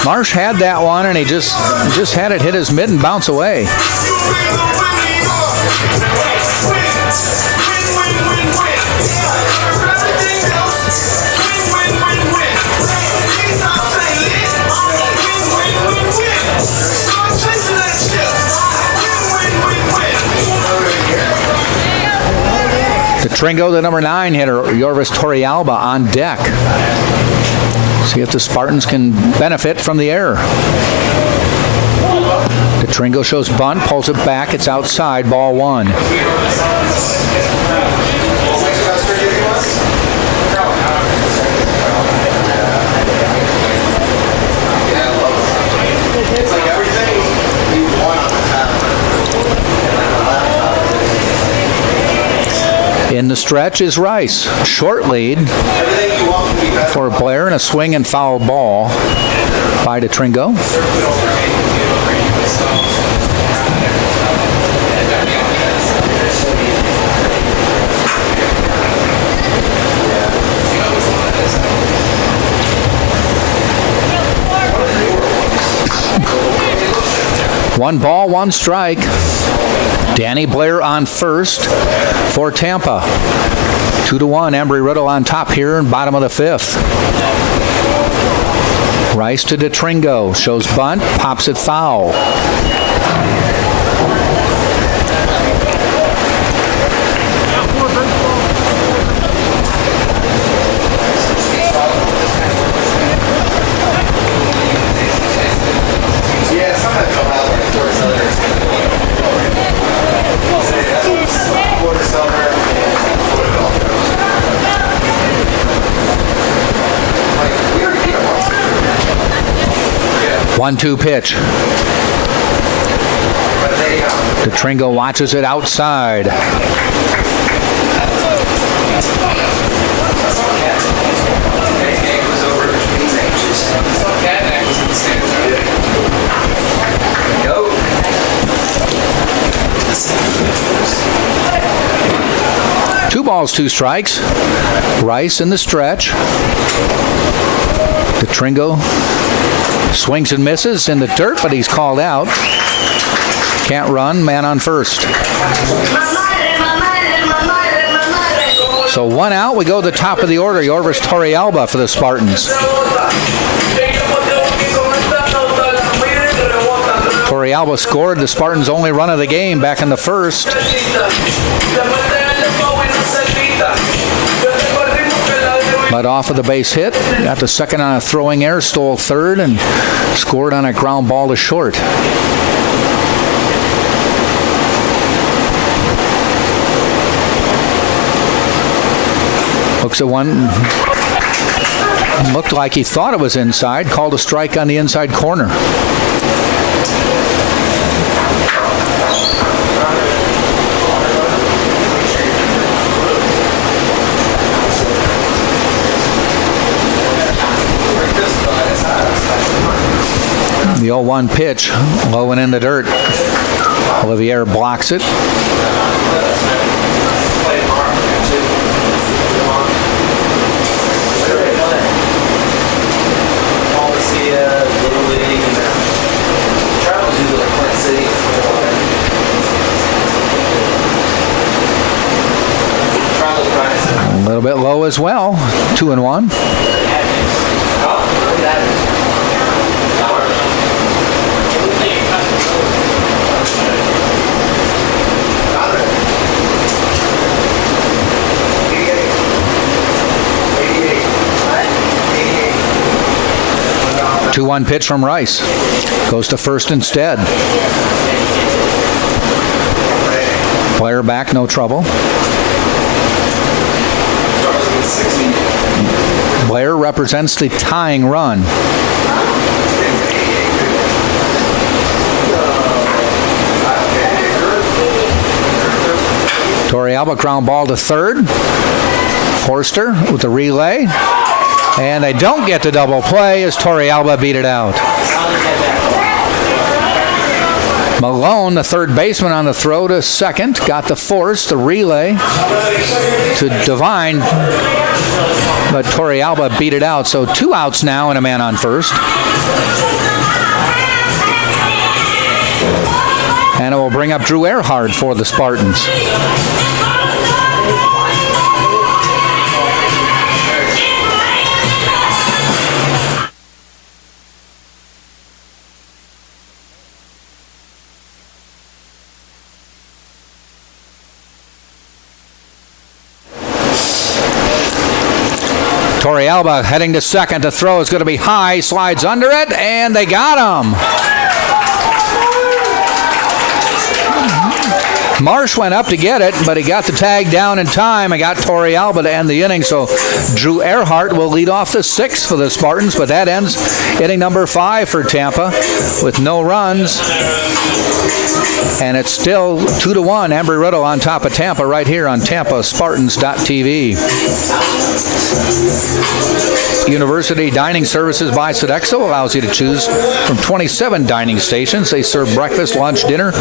Marsh had that one, and he just had it hit his mitt and bounce away. Tringo, the number 9 hitter, Yorvis Torrealba on deck. See if the Spartans can benefit from the error. The Tringo shows bunt, pulls it back. It's outside, ball 1. In the stretch is Rice. Short lead for Blair and a swing and foul ball by DeTringo. One ball, one strike. Danny Blair on first for Tampa. 2-1, Embry Riddle on top here in bottom of the 5th. Rice to DeTringo, shows bunt, pops it foul. One-two pitch. DeTringo watches it outside. Two balls, two strikes. Rice in the stretch. DeTringo swings and misses in the dirt, but he's called out. Can't run, man on first. So one out, we go to the top of the order. Yorvis Torrealba for the Spartans. Torrealba scored the Spartans' only run of the game back in the first. Led off of the base hit, got the second on a throwing error, stole third, and scored on a ground ball to short. Looks at one, looked like he thought it was inside, called a strike on the inside corner. The 0-1 pitch, low and in the dirt. Olivier blocks it. A little bit low as well. 2-1. Two-one pitch from Rice. Goes to first instead. Blair back, no trouble. Blair represents the tying run. Torrealba ground ball to third. Forster with the relay. And they don't get the double play as Torrealba beat it out. Malone, the third baseman, on the throw to second. Got the force, the relay to Devine. But Torrealba beat it out. So 2 outs now and a man on first. And it will bring up Drew Earhart for the Spartans. Torrealba heading to second. The throw is going to be high. Slides under it, and they got him. Marsh went up to get it, but he got the tag down in time and got Torrealba to end the inning. So Drew Earhart will lead off the 6th for the Spartans, but that ends inning number 5 for Tampa with no runs. And it's still 2-1. Embry Riddle on top of Tampa right here on TampaSpartans.tv. University Dining Services by Sodexo allows you to choose from 27 dining stations. They serve breakfast, lunch, dinner,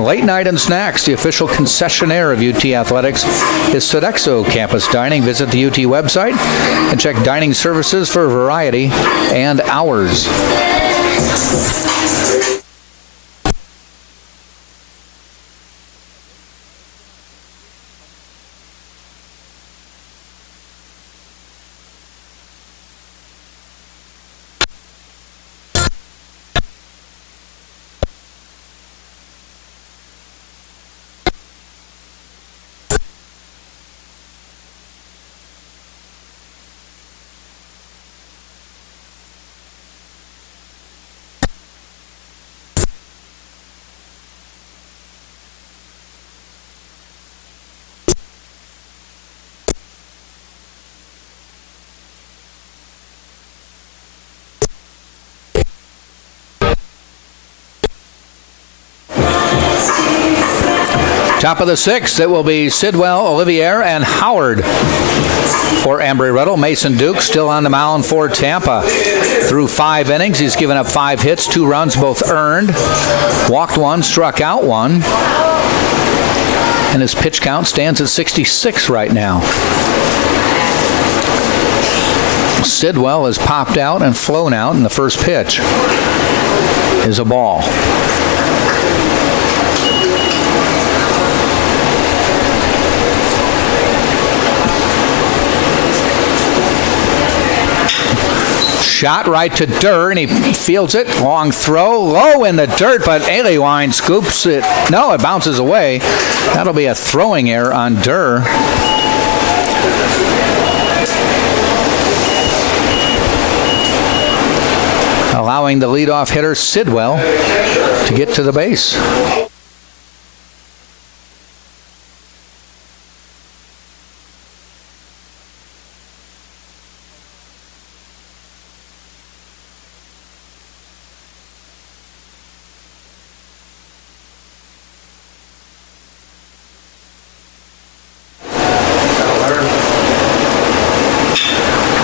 late night, and snacks. The official concessionaire of UT Athletics is Sodexo Campus Dining. Visit the UT website and check dining services for variety and hours. Top of the 6th, it will be Sidwell, Olivier, and Howard for Embry Riddle. Mason Duke still on the mound for Tampa. Through 5 innings, he's given up 5 hits, 2 runs, both earned. Walked 1, struck out 1. And his pitch count stands at 66 right now. Sidwell has popped out and flown out, and the first pitch is a ball. Shot right to Durr, and he fields it. Long throw, low in the dirt, but Aliwine scoops it. No, it bounces away. That'll be a throwing error on Durr. Allowing the leadoff hitter, Sidwell, to get to the base.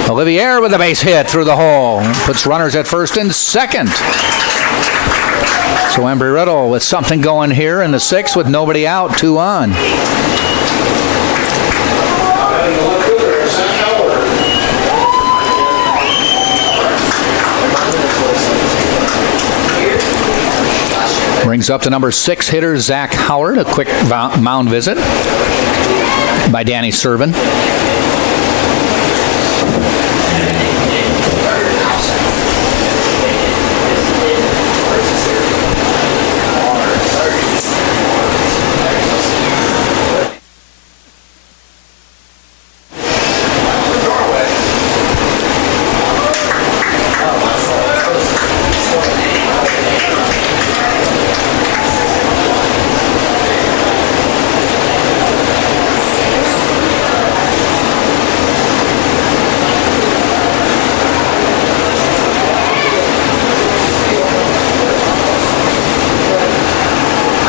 Olivier with a base hit through the hole. Puts runners at first and second. So Embry Riddle with something going here in the 6th with nobody out, 2 on. Brings up the number 6 hitter, Zach Howard. A quick mound visit by Danny Servin.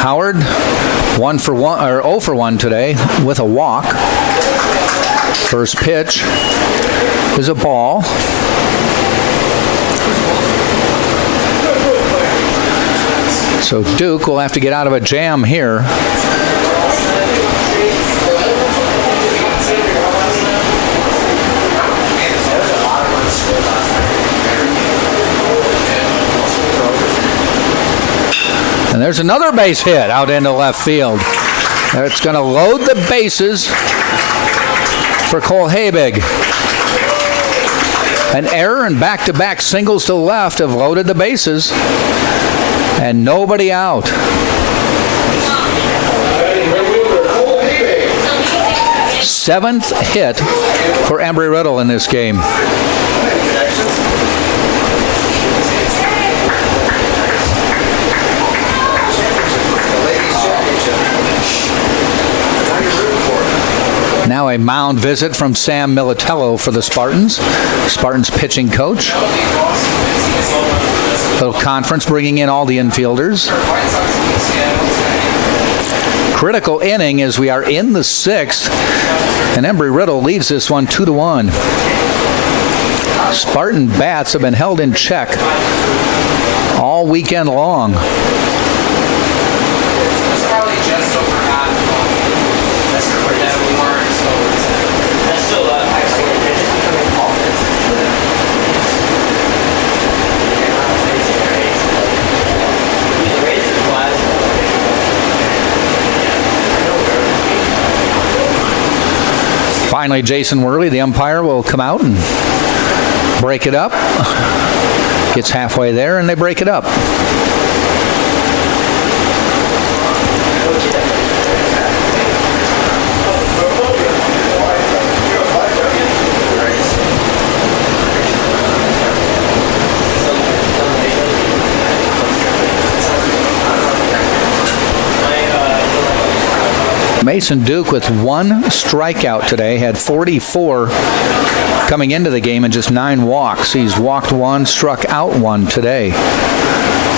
Howard, 1 for 1 or 0 for 1 today with a walk. First pitch is a ball. So Duke will have to get out of a jam here. And there's another base hit out into left field. It's going to load the bases for Cole Habig. An error and back-to-back singles to the left have loaded the bases. And nobody out. Seventh hit for Embry Riddle in this game. Now a mound visit from Sam Militello for the Spartans. Spartans pitching coach. Little conference bringing in all the infielders. Critical inning as we are in the sixth. And Embry Riddle leads this one 2-1. Spartan bats have been held in check all weekend long. Finally, Jason Worley, the umpire, will come out and break it up. Gets halfway there, and they break it up. Mason Duke with one strikeout today, had 44 coming into the game and just 9 walks. He's walked 1, struck out 1 today.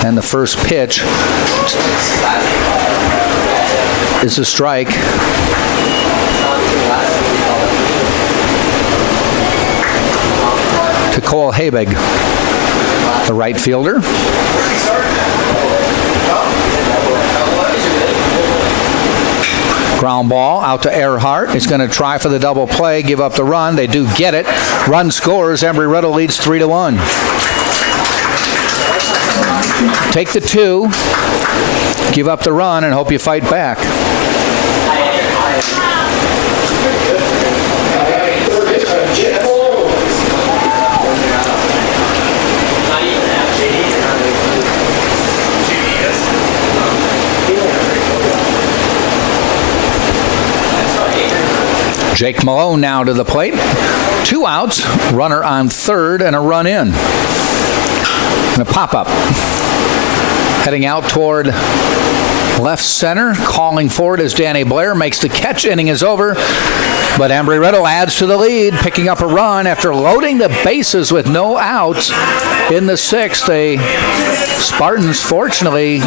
And the first pitch is a strike. To Cole Habig, the right fielder. Ground ball out to Earhart. He's going to try for the double play, give up the run. They do get it. Run scores. Embry Riddle leads 3-1. Take the 2, give up the run, and hope you fight back. Jake Malone now to the plate. 2 outs, runner on third, and a run in. And a pop-up. Heading out toward left center. Calling forward as Danny Blair makes the catch. Inning is over. But Embry Riddle adds to the lead, picking up a run after loading the bases with no outs in the sixth. The Spartans, fortunately,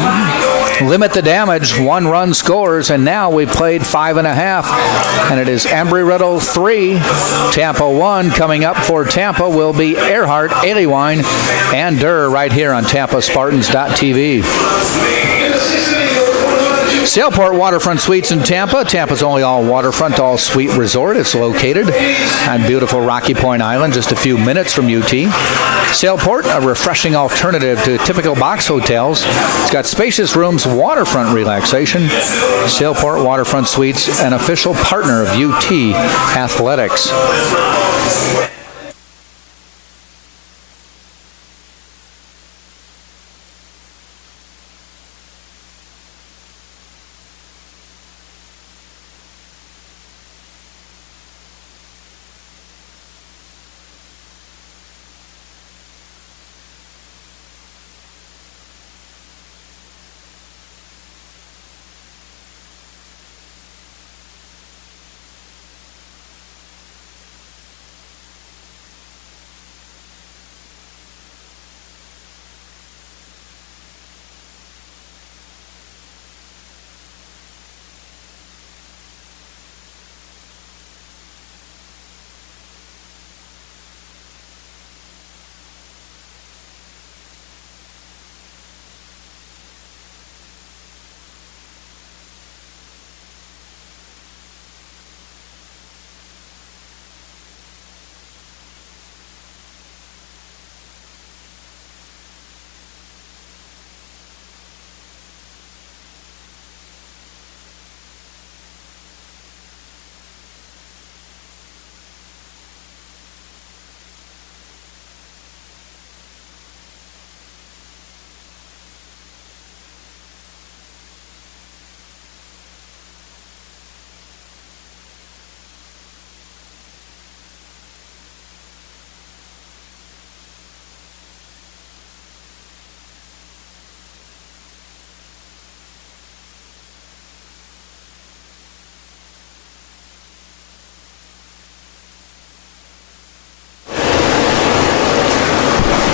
limit the damage. 1 run scores, and now we played 5.5. And it is Embry Riddle 3, Tampa 1. Coming up for Tampa will be Earhart, Aliwine, and Durr right here on TampaSpartans.tv. Sailport Waterfront Suites in Tampa. Tampa's only all waterfront, all suite resort. It's located on beautiful Rocky Point Island, just a few minutes from UT. Sailport, a refreshing alternative to typical box hotels. It's got spacious rooms, waterfront relaxation. Sailport Waterfront Suites, an official partner of UT Athletics.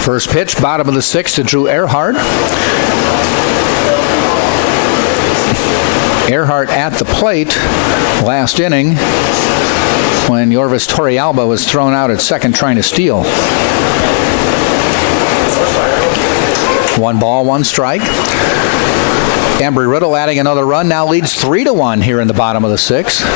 First pitch, bottom of the sixth to Drew Earhart. Earhart at the plate last inning when Yorvis Torrealba was thrown out at second trying to steal. 1 ball, 1 strike. Embry Riddle adding another run, now leads 3-1 here in the bottom of the sixth.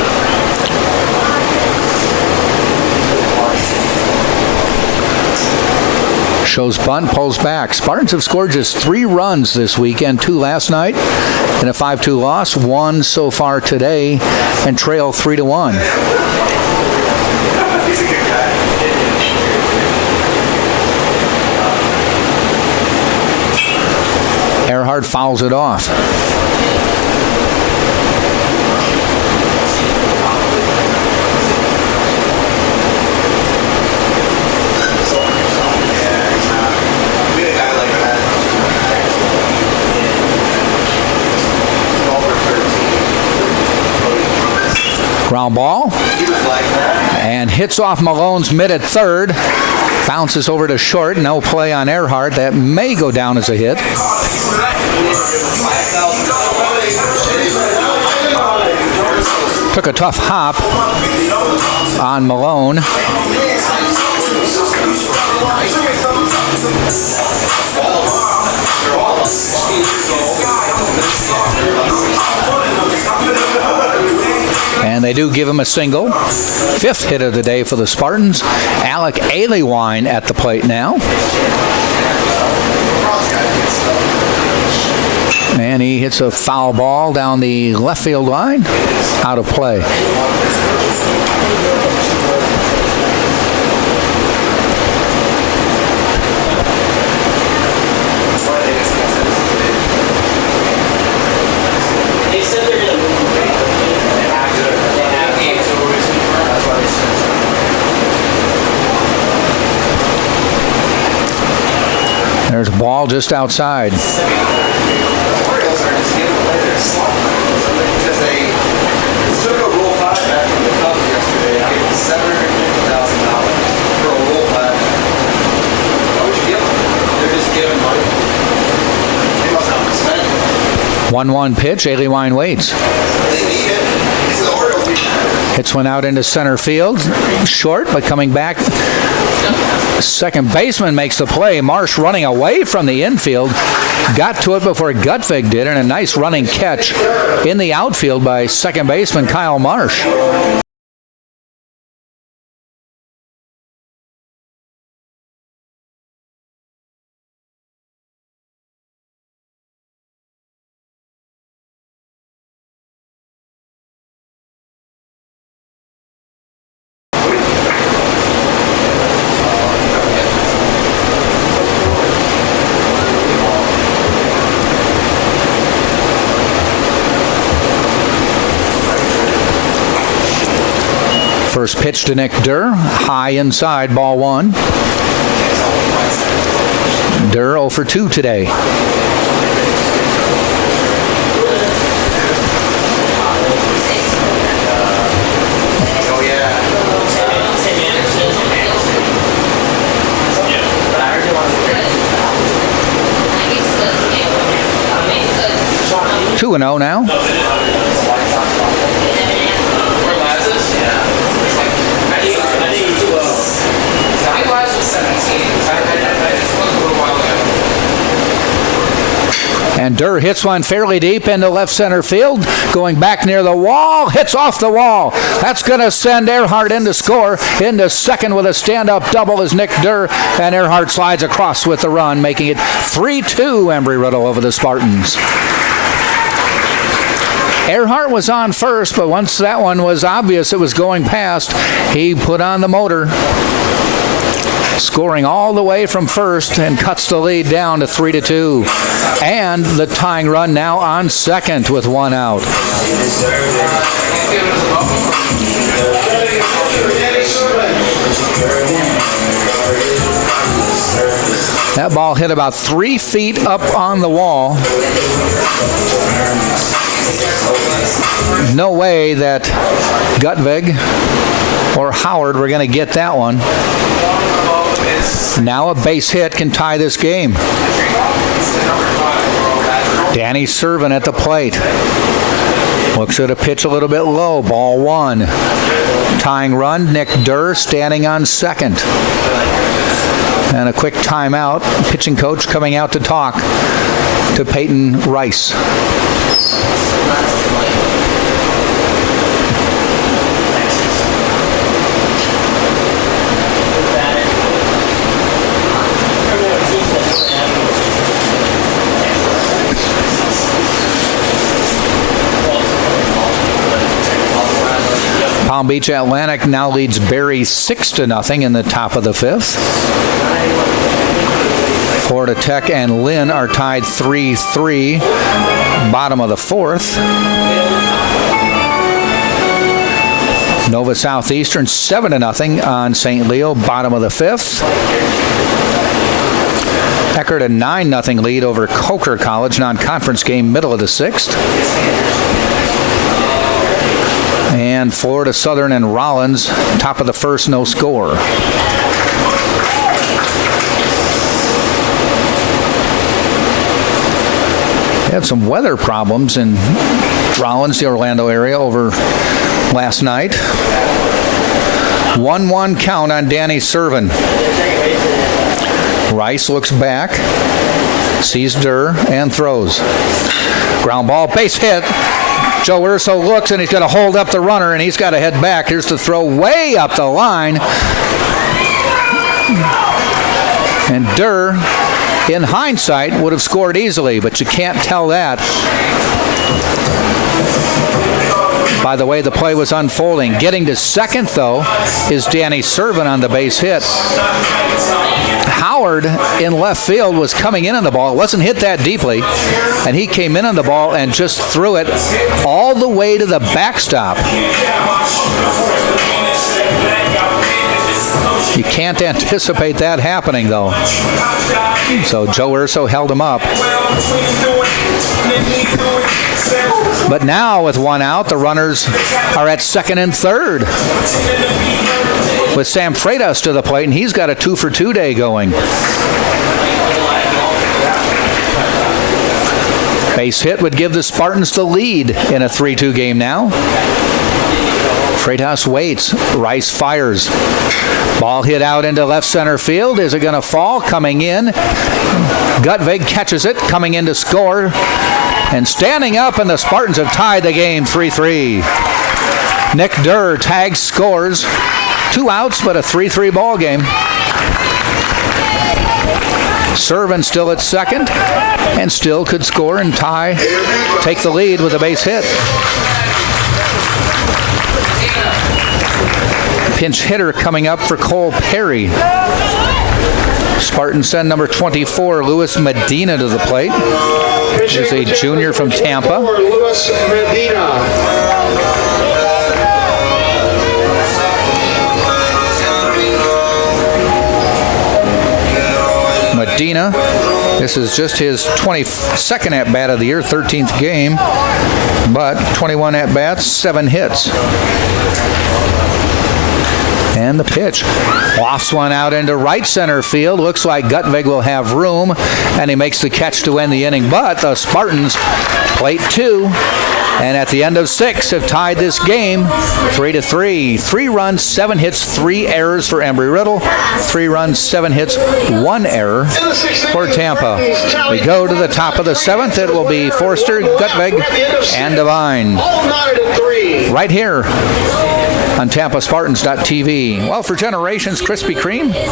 Shows bunt, pulls back. Spartans have scored just 3 runs this weekend, 2 last night in a 5-2 loss, 1 so far today, and trail 3-1. Earhart fouls it off. Ground ball, and hits off Malone's mid at third. Bounces over to short. No play on Earhart. That may go down as a hit. Took a tough hop on Malone. And they do give him a single. 5th hit of the day for the Spartans. Alec Aliwine at the plate now. And he hits a foul ball down the left field line. Out of play. There's a ball just outside. One pitch. Aliwine waits. Hits one out into center field. Short, but coming back. Second baseman makes the play. Marsh running away from the infield. Got to it before Gutvig did, and a nice running catch in the outfield by second baseman Kyle Marsh. First pitch to Nick Durr, high inside, ball 1. Durr 0 for 2 today. Two and 0 now. And Durr hits one fairly deep into left center field. Going back near the wall. Hits off the wall. That's going to send Earhart in to score. Into second with a stand-up double is Nick Durr. And Earhart slides across with the run, making it 3-2 Embry Riddle over the Spartans. Earhart was on first, but once that one was obvious it was going past, he put on the motor. Scoring all the way from first and cuts the lead down to 3-2. And the tying run now on second with 1 out. That ball hit about 3 feet up on the wall. No way that Gutvig or Howard were going to get that one. Now a base hit can tie this game. Danny Servin at the plate. Looks at a pitch a little bit low. Ball one. Tying run, Nick Durr standing on second. And a quick timeout. Pitching coach coming out to talk to Peyton Rice. Palm Beach Atlantic now leads Berry 6-0 in the top of the fifth. Florida Tech and Lynn are tied 3-3, bottom of the fourth. Nova Southeastern 7-0 on St. Leo, bottom of the fifth. Eckerd a 9-0 lead over Coker College, non-conference game, middle of the sixth. And Florida Southern and Rollins, top of the first, no score. Had some weather problems in Rollins, the Orlando area, over last night. 1-1 count on Danny Servin. Rice looks back, sees Durr, and throws. Ground ball, base hit. Joe Urso looks, and he's going to hold up the runner, and he's got to head back. Here's the throw way up the line. And Durr, in hindsight, would have scored easily, but you can't tell that by the way the play was unfolding. Getting to second, though, is Danny Servin on the base hit. Howard in left field was coming in on the ball. It wasn't hit that deeply, and he came in on the ball and just threw it all the way to the backstop. You can't anticipate that happening, though. So Joe Urso held him up. But now with one out, the runners are at second and third, with Sam Freitas to the plate, and he's got a 2-for-2 day going. Base hit would give the Spartans the lead in a 3-2 game now. Freitas waits. Rice fires. Ball hit out into left center field. Is it going to fall? Coming in. Gutvig catches it, coming in to score. And standing up, and the Spartans have tied the game 3-3. Nick Durr tags, scores. 2 outs, but a 3-3 ball game. Servin still at second, and still could score and tie, take the lead with a base hit. Pinch hitter coming up for Cole Perry. Spartans send number 24, Luis Medina, to the plate. He's a junior from Tampa. Luis Medina. Medina, this is just his 22nd at-bat of the year, 13th game, but 21 at-bats, 7 hits. And the pitch. Lofts one out into right center field. Looks like Gutvig will have room, and he makes the catch to end the inning. But the Spartans plate 2, and at the end of 6 have tied this game 3-3. 3 runs, 7 hits, 3 errors for Embry Riddle. 3 runs, 7 hits, 1 error for Tampa. We go to the top of the 7th. It will be Forster, Gutvig, and Devine. Right here on TampaSpartans.tv. Well, for generations, Krispy Kreme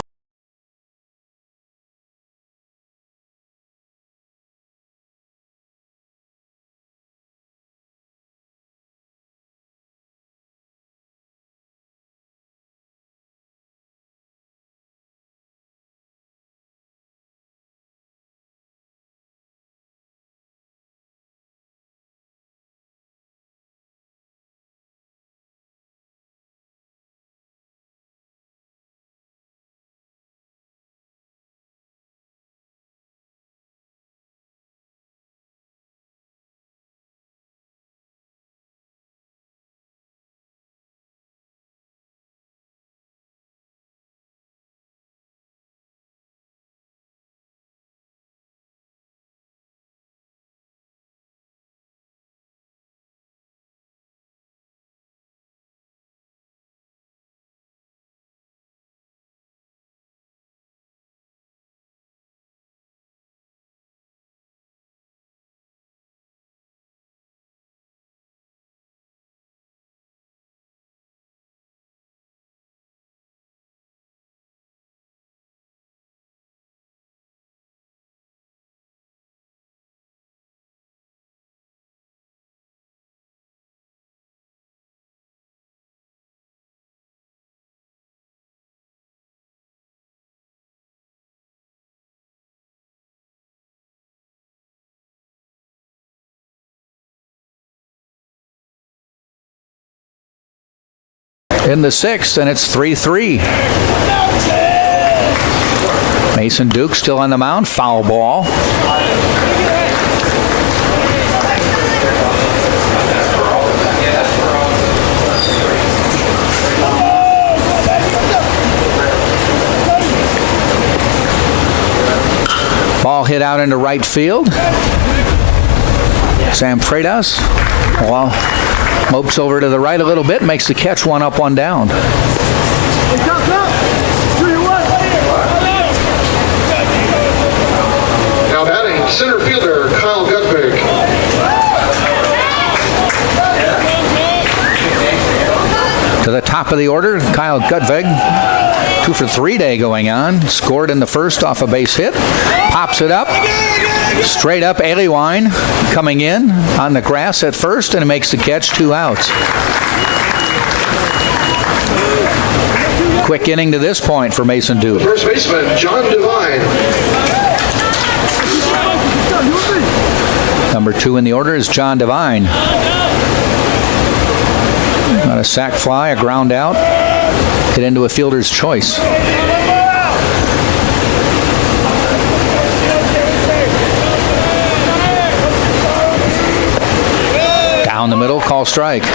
in the 6th, and it's 3-3. Mason Duke still on the mound. Foul ball. Ball hit out into right field. Sam Freitas, well, mopes over to the right a little bit, makes the catch, 1 up, 1 down. Now batting, center fielder Kyle Gutberg. To the top of the order, Kyle Gutberg. 2 for 3 day going on. Scored in the first off a base hit. Pops it up. Straight up, Aliwine coming in on the grass at first, and it makes the catch, 2 outs. Quick inning to this point for Mason Duke. First baseman John Devine. Number 2 in the order is John Devine. Not a sac fly, a ground out. Hit into a fielder's choice. Down the middle, call strike.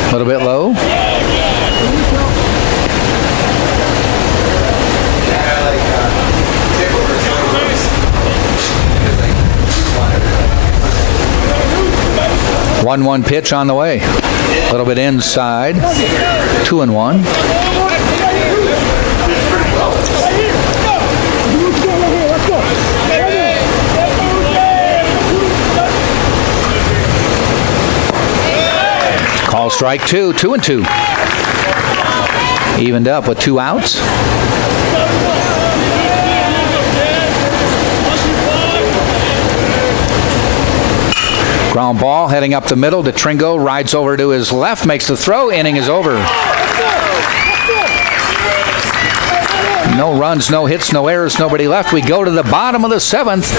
A little bit low. One pitch on the way. A little bit inside. 2-1. Call strike 2. 2-2. Evened up with 2 outs. Ground ball heading up the middle to Tringo. Rides over to his left, makes the throw. Inning is over. No runs, no hits, no errors, nobody left. We go to the bottom of the 7th.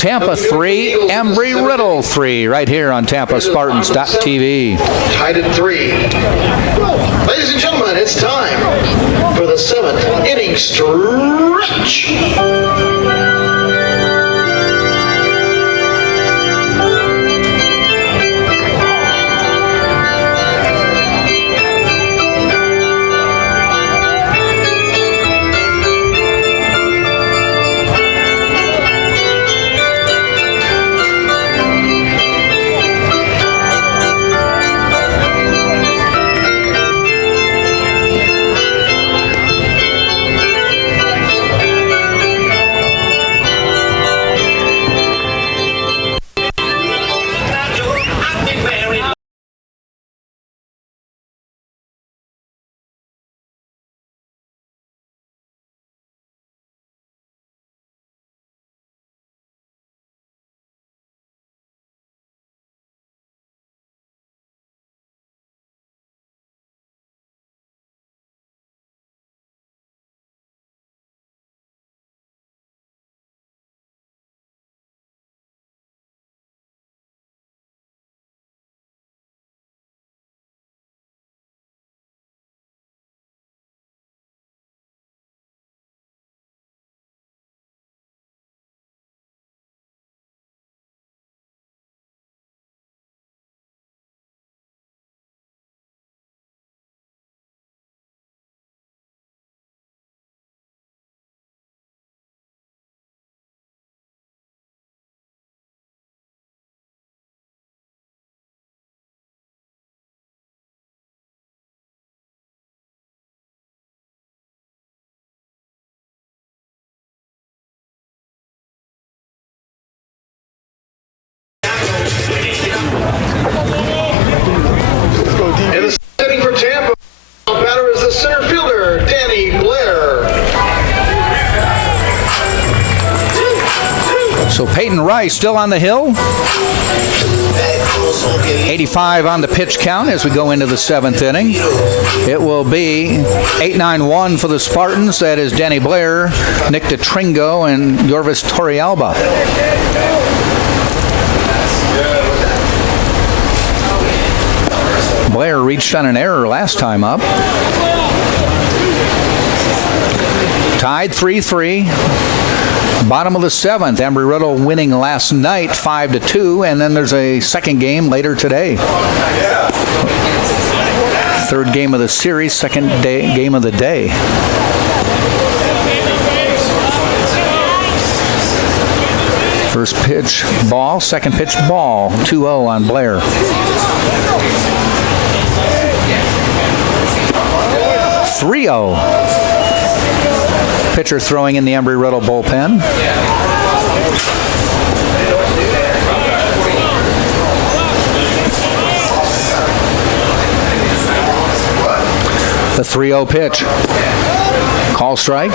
Tampa 3, Embry Riddle 3, right here on TampaSpartans.tv. Tied at 3. Ladies and gentlemen, it's time for the 7th inning stretch. So Peyton Rice still on the hill. 85 on the pitch count as we go into the 7th inning. It will be 8-9-1 for the Spartans. That is Danny Blair, Nick DeTringo, and Yorvis Torrealba. Blair reached on an error last time up. Tied 3-3. Bottom of the 7th. Embry Riddle winning last night 5-2, and then there's a second game later today. Third game of the series, second game of the day. First pitch, ball. Second pitch, ball. 2-0 on Blair. .3-0. Pitcher throwing in the Embry Riddle bullpen. The 3-0 pitch. Call strike.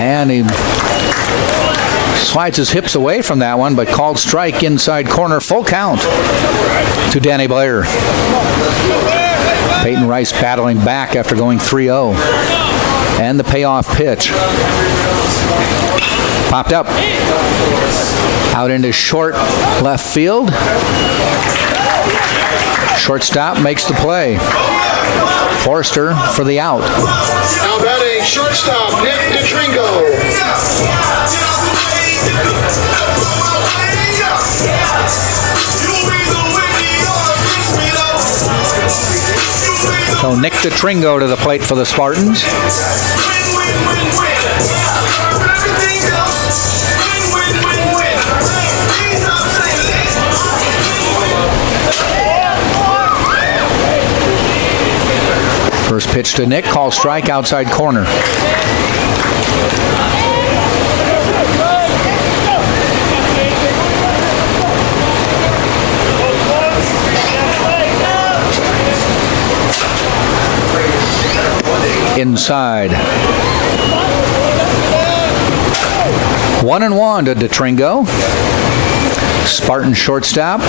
And he slides his hips away from that one, but called strike inside corner, full count to Danny Blair. Peyton Rice battling back after going 3-0. And the payoff pitch. Popped up. Out into short left field. Shortstop makes the play. Forster for the out. Now batting shortstop, Nick DeTringo. So Nick DeTringo to the plate for the Spartans. First pitch to Nick, call strike outside corner. Inside. 1-1 to DeTringo. Spartan shortstop.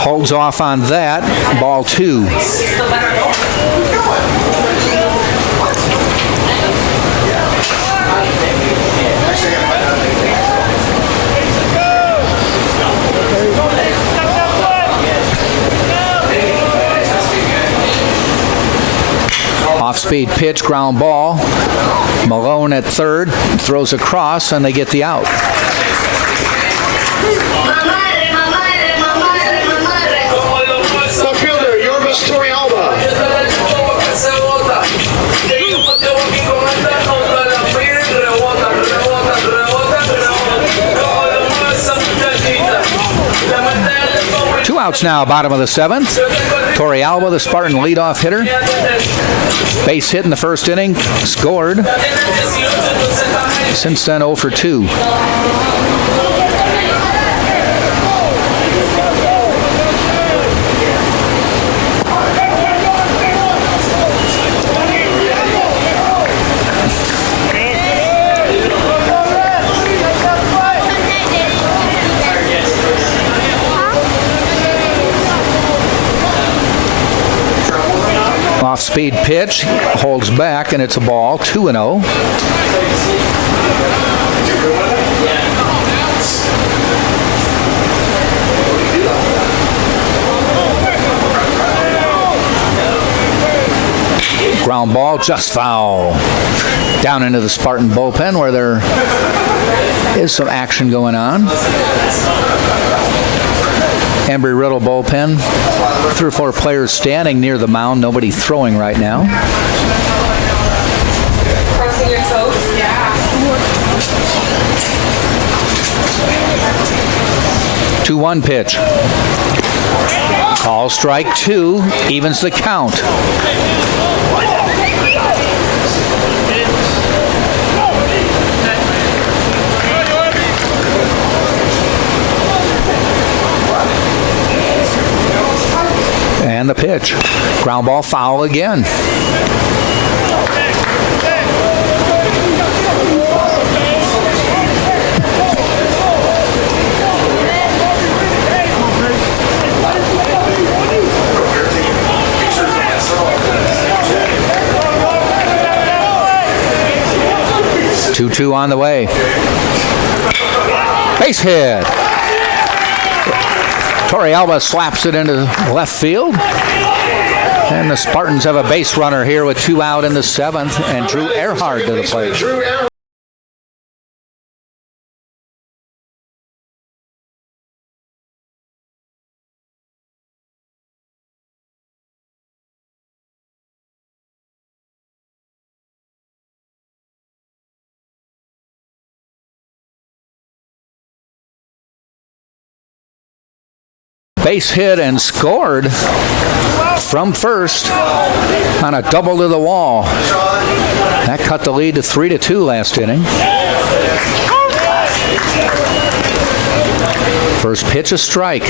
Holds off on that. Ball 2. Off-speed pitch, ground ball. Malone at third, throws across, and they get the out. Left fielder, Yorvis Torrealba. Two outs now, bottom of the 7th. Torrealba, the Spartan leadoff hitter. Base hit in the first inning, scored. Since then, 0 for 2. Off-speed pitch, holds back, and it's a ball, 2-0. Ground ball, just foul. Down into the Spartan bullpen where there is some action going on. Embry Riddle bullpen. 3 or 4 players standing near the mound. Nobody throwing right now. Crossing your toes? Yeah. 2-1 pitch. Call strike 2, evens the count. And the pitch. Ground ball, foul again. Two on the way. Base hit. Torrealba slaps it into left field. And the Spartans have a base runner here with 2 out in the 7th, and Drew Earhart to the plate. Base hit and scored from first on a double to the wall. That cut the lead to 3-2 last inning. First pitch, a strike.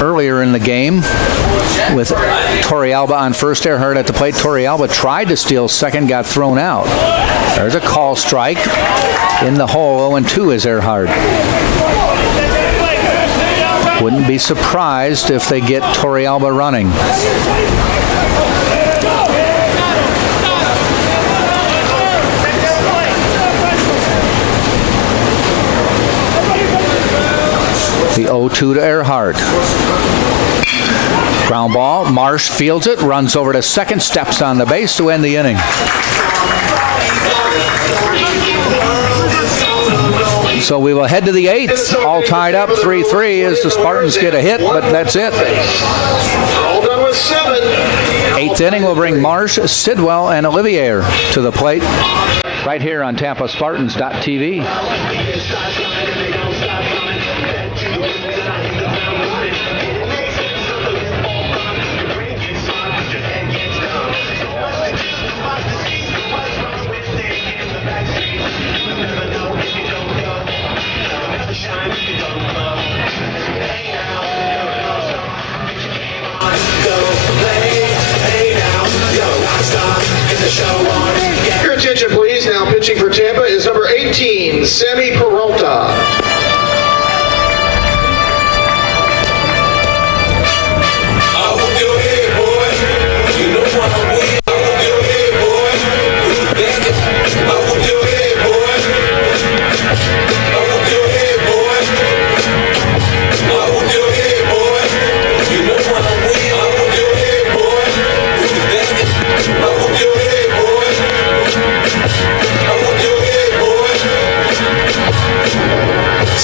Earlier in the game, with Torrealba on first, Earhart at the plate. Torrealba tried to steal second, got thrown out. There's a call strike in the hole. 0-2 is Earhart. Wouldn't be surprised if they get Torrealba running. The 0-2 to Earhart. Ground ball. Marsh fields it, runs over to second, steps on the base to end the inning. So we will head to the 8th. All tied up 3-3 as the Spartans get a hit, but that's it. All done with 7. 8th inning will bring Marsh, Sidwell, and Olivier to the plate right here on TampaSpartans.tv. Your attention, please. Now pitching for Tampa is number 18, Sammy Peralta.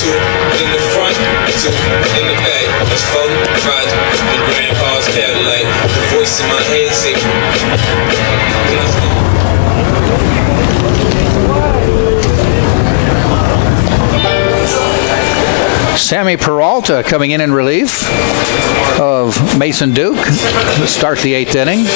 In the front, two in the back. It's fun, ride, the grandpa's Cadillac. The voice in my head say, Sammy Peralta coming in relief of Mason Duke to start the 8th inning.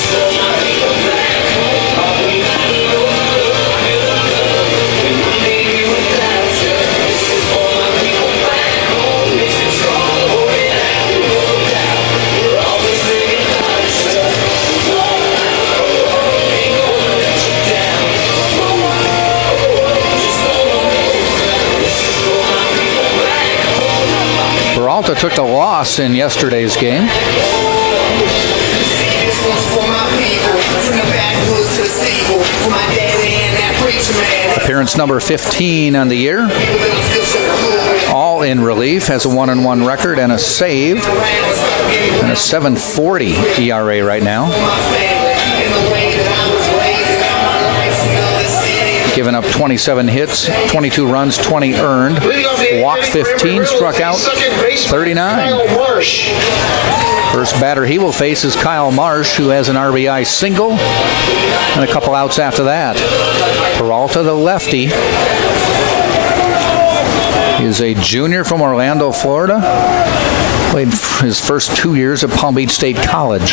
Peralta took the loss in yesterday's game. Appearance number 15 on the year. All in relief, has a 1-1 record and a save and a 7.40 ERA right now. Given up 27 hits, 22 runs, 20 earned. Walked 15, struck out 39. First batter he will face is Kyle Marsh, who has an RBI single and a couple outs after that. Peralta, the lefty, He is a junior from Orlando, Florida. Played his first 2 years at Palm Beach State College.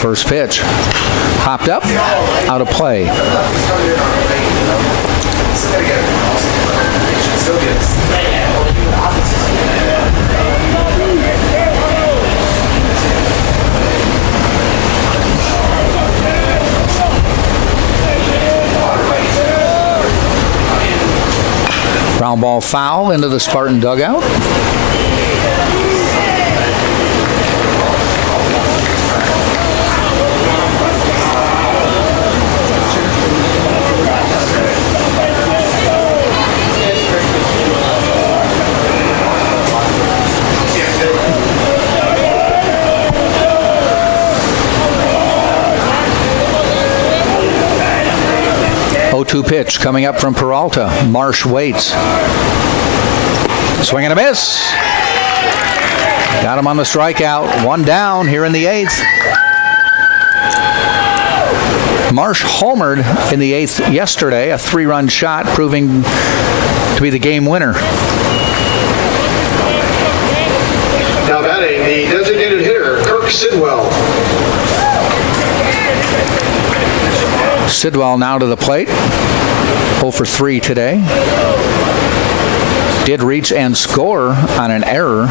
First pitch. Hopped up, out of play. Ground ball foul into the Spartan dugout. Two pitch coming up from Peralta. Marsh waits. Swing and a miss. Got him on the strikeout. One down here in the 8th. Marsh homered in the 8th yesterday, a 3-run shot proving to be the game winner. Now batting, the designated hitter, Kirk Sidwell. Sidwell now to the plate. 0 for 3 today. Did reach and score on an error.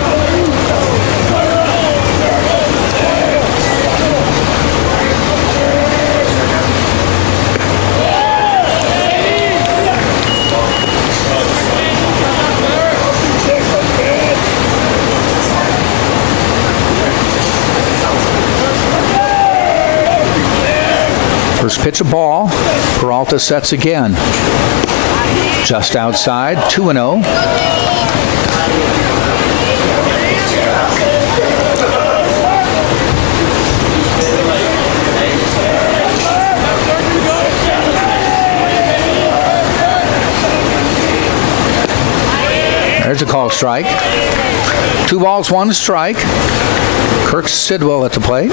First pitch a ball. Peralta sets again. Just outside, 2-0. There's a call strike. 2 balls, 1 strike. Kirk Sidwell at the plate.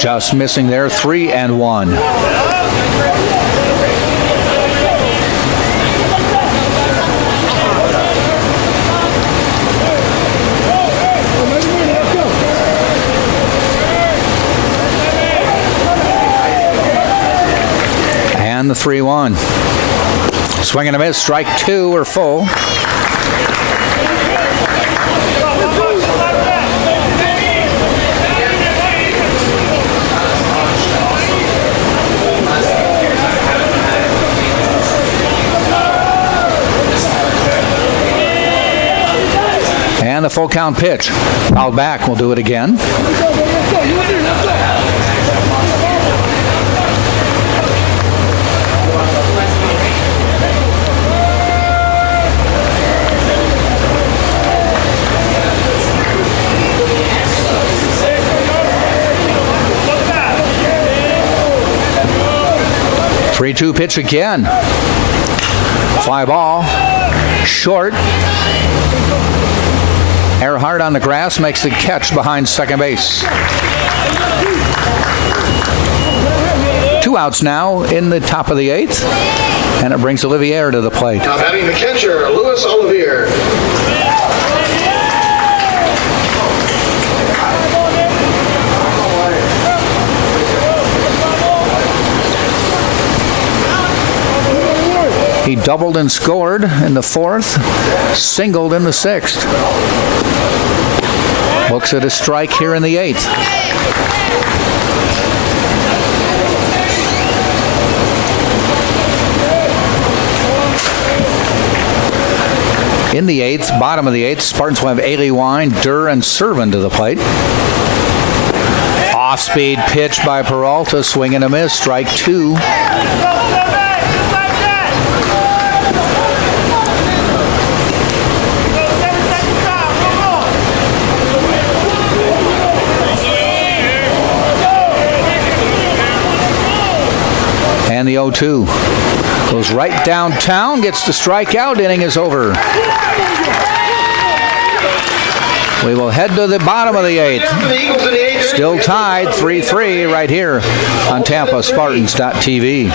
Just missing there, 3-1. And the 3-1. Swing and a miss, strike 2 or full. And the full count pitch. Fouled back. We'll do it again. Three-two pitch again. Fly ball. Short. Earhart on the grass makes the catch behind second base. 2 outs now in the top of the 8th, and it brings Olivier to the plate. Now batting the catcher, Louis Olivier. He doubled and scored in the 4th, singled in the 6th. Looks at a strike here in the 8th. In the 8th, bottom of the 8th, Spartans will have Ailey Wine, Durr, and Servin to the plate. Off-speed pitch by Peralta, swing and a miss, strike 2. And the 0-2 goes right downtown, gets the strikeout. Inning is over. We will head to the bottom of the 8th. Still tied 3-3 right here on TampaSpartans.tv.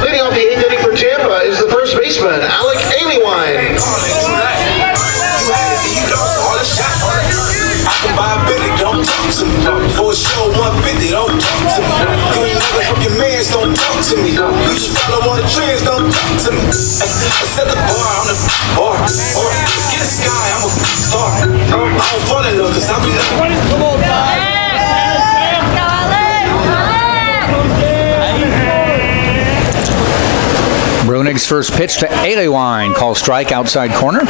Leading off the 8th inning for Tampa is the first baseman, Alec Aliewine. I can buy a Billy, don't talk to me. For a show 150, don't talk to me. You ain't never help your mans, don't talk to me. You just follow all the trends, don't talk to me. I set the bar on the bar. Or get a sky, I'm a star. I don't fall in love, cause I be like. Brunig's first pitch to Aliewine. Call strike outside corner.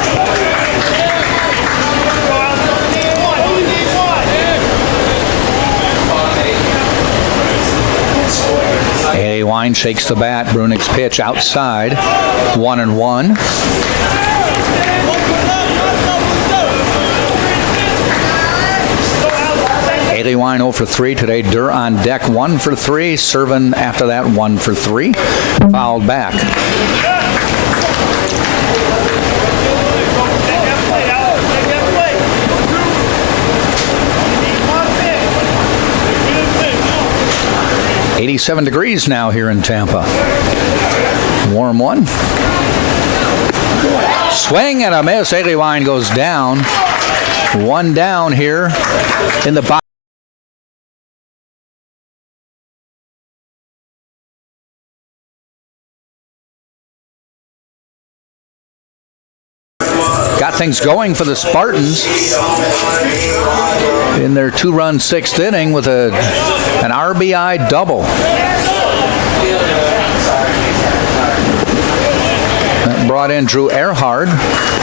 Aliewine shakes the bat. Brunig's pitch outside. 1-1. Aliewine 0 for 3 today. Durr on deck 1 for 3. Servin after that 1 for 3. Fouled back. .87 degrees now here in Tampa. Warm one. Swing and a miss. Aliewine goes down. One down here in the bottom. Got things going for the Spartans in their 2-run 6th inning with an RBI double. That brought in Drew Earhart,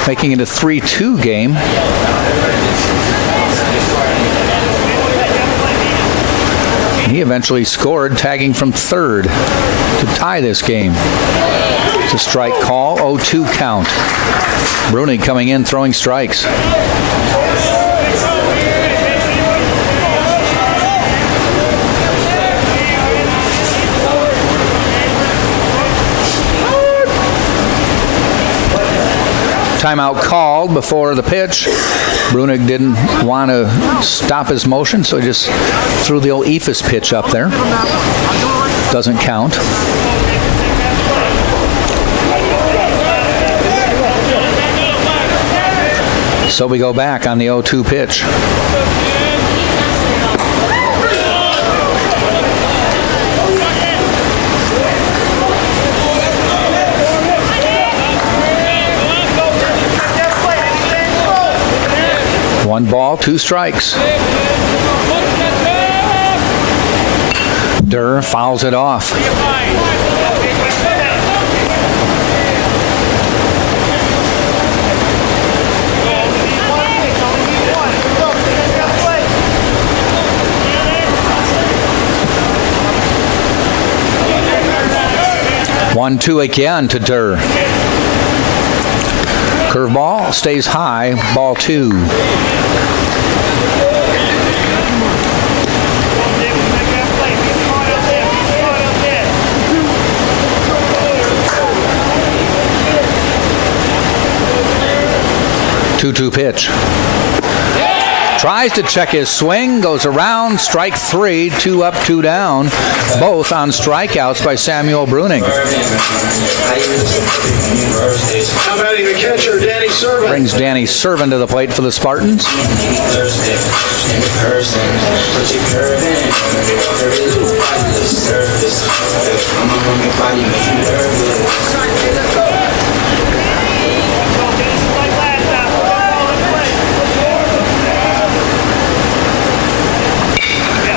making it a 3-2 game. He eventually scored, tagging from third to tie this game. It's a strike call, 0-2 count. Brunig coming in, throwing strikes. Timeout called before the pitch. Brunig didn't want to stop his motion, so he just threw the old Ephus pitch up there. Doesn't count. So we go back on the 0-2 pitch. One ball, 2 strikes. Durr fouls it off. One, 2 again to Durr. Curveball stays high, ball 2. Two pitch. Tries to check his swing, goes around, strike 3, 2 up, 2 down, both on strikeouts by Samuel Bruning. Now batting the catcher, Danny Servin. Brings Danny Servin to the plate for the Spartans.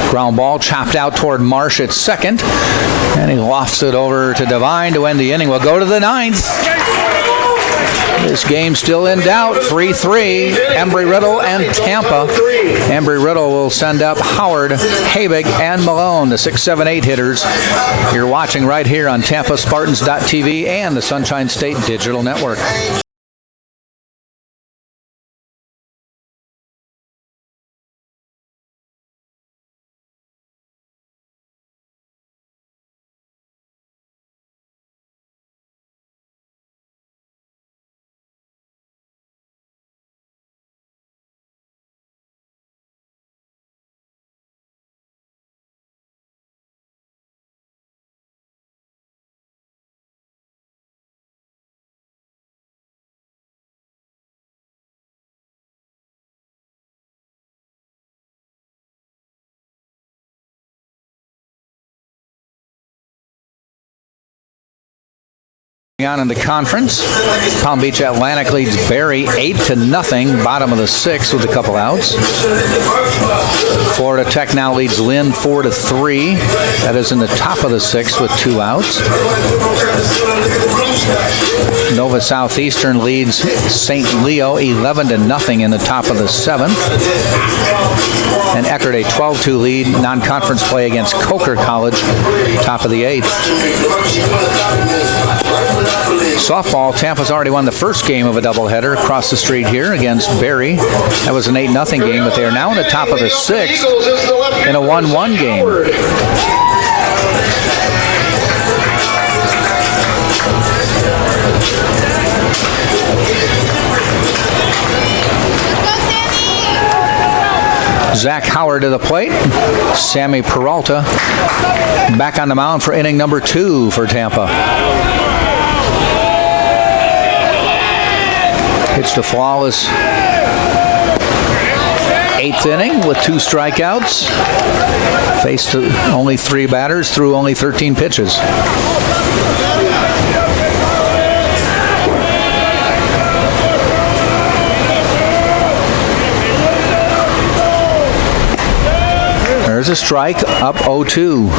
Ground ball chopped out toward Marsh at second, and he lofts it over to Devine to end the inning. We'll go to the 9th. This game still in doubt, 3-3, Embry Riddle and Tampa. Embry Riddle will send up Howard, Habig, and Malone, the 6, 7, 8 hitters. You're watching right here on TampaSpartans.tv and the Sunshine State Digital Network. On in the conference, Palm Beach Atlantic leads Berry 8-0, bottom of the 6th with a couple outs. Florida Tech now leads Lynn 4-3. That is in the top of the 6th with 2 outs. Nova Southeastern leads St. Leo 11-0 in the top of the 7th. And Eckerd a 12-2 lead, non-conference play against Coker College, top of the 8th. Softball, Tampa's already won the first game of a doubleheader across the street here against Berry. That was an 8-0 game, but they are now in the top of the 6th in a 1-1 game. Zach Howard to the plate. Sammy Peralta back on the mound for inning number 2 for Tampa. Pitched a flawless 8th inning with 2 strikeouts. Faced only 3 batters through only 13 pitches. There's a strike, up 0-2.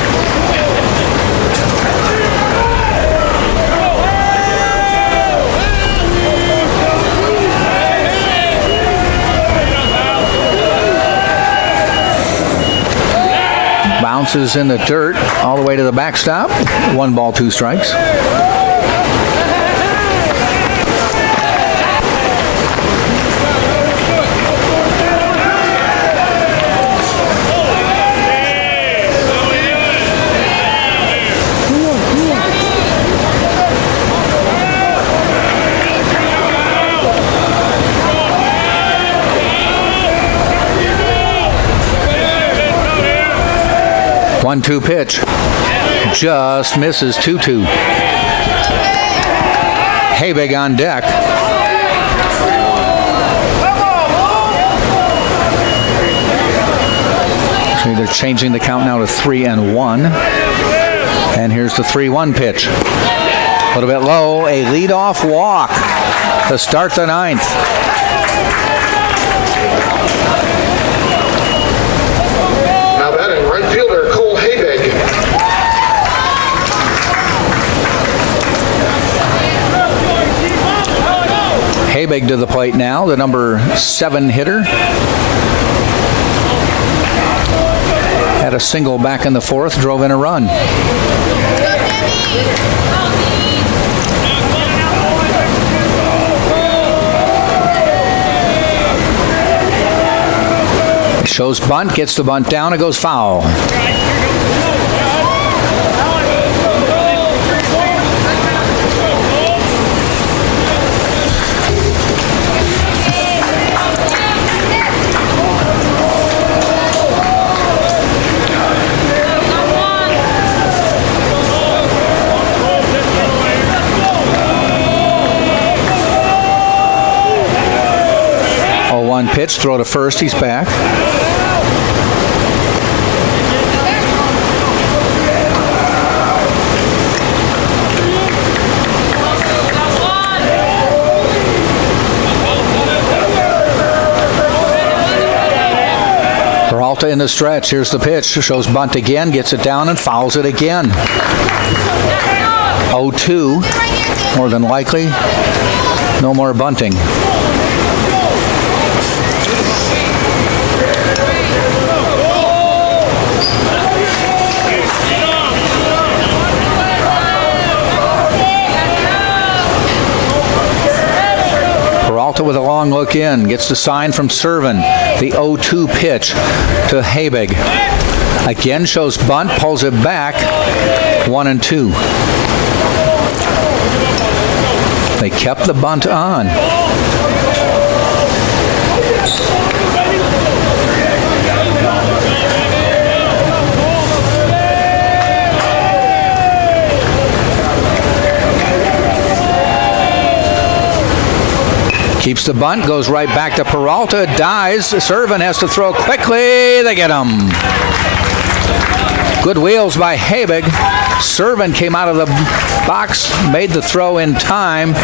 Bounces in the dirt all the way to the backstop. 1 ball, 2 strikes. One-two pitch. Just misses 2-2. Habig on deck. So they're changing the count now to 3-1. And here's the 3-1 pitch. A little bit low, a leadoff walk to start the ninth. Now batting right fielder Cole Habig. Habig to the plate now, the number 7 hitter. Had a single back in the 4th, drove in a run. Shows bunt, gets the bunt down, it goes foul. 0-1 pitch, throw to first, he's back. Peralta in the stretch. Here's the pitch. Shows bunt again. Gets it down and fouls it again. 0-2. More than likely. No more bunting. Peralta with a long look in, gets the sign from Servin. The 0-2 pitch to Habig. Again shows bunt, pulls it back. 1-2. They kept the bunt on. Keeps the bunt, goes right back to Peralta, dies. Servin has to throw quickly. They get him. Good wheels by Habig. Servin came out of the box, made the throw in time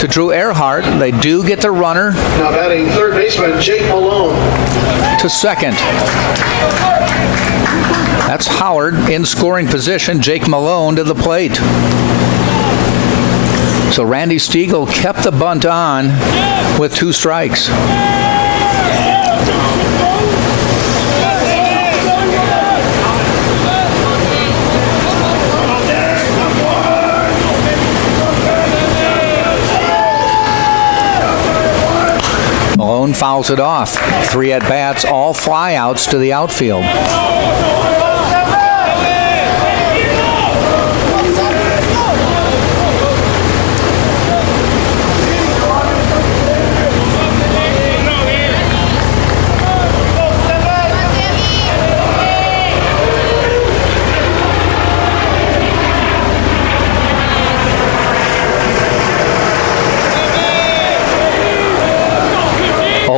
to Drew Earhart. They do get the runner. Now batting third baseman Jake Malone. To second. That's Howard in scoring position. Jake Malone to the plate. So Randy Stiegel kept the bunt on with 2 strikes. Malone fouls it off. 3 at-bats, all flyouts to the outfield.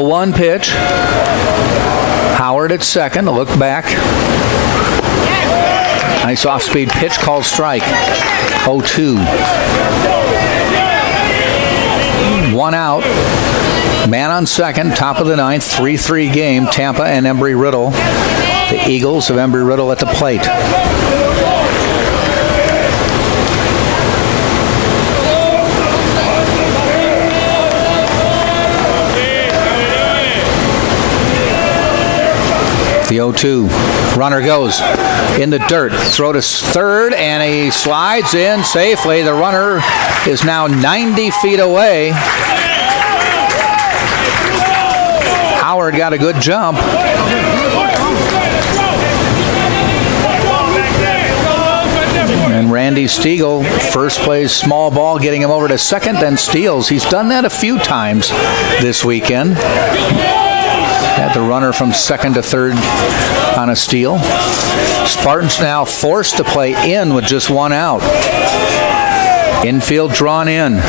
0-1 pitch. Howard at second, a look back. Nice off-speed pitch called strike. 0-2. 1 out. Man on second, top of the ninth, 3-3 game. Tampa and Embry Riddle. The Eagles of Embry Riddle at the plate. The 0-2. Runner goes in the dirt. Throw to third, and he slides in safely. The runner is now 90 feet away. Howard got a good jump. And Randy Stiegel first plays small ball, getting him over to second, then steals. He's done that a few times this weekend. Had the runner from second to third on a steal. Spartans now forced to play in with just 1 out. Infield drawn in.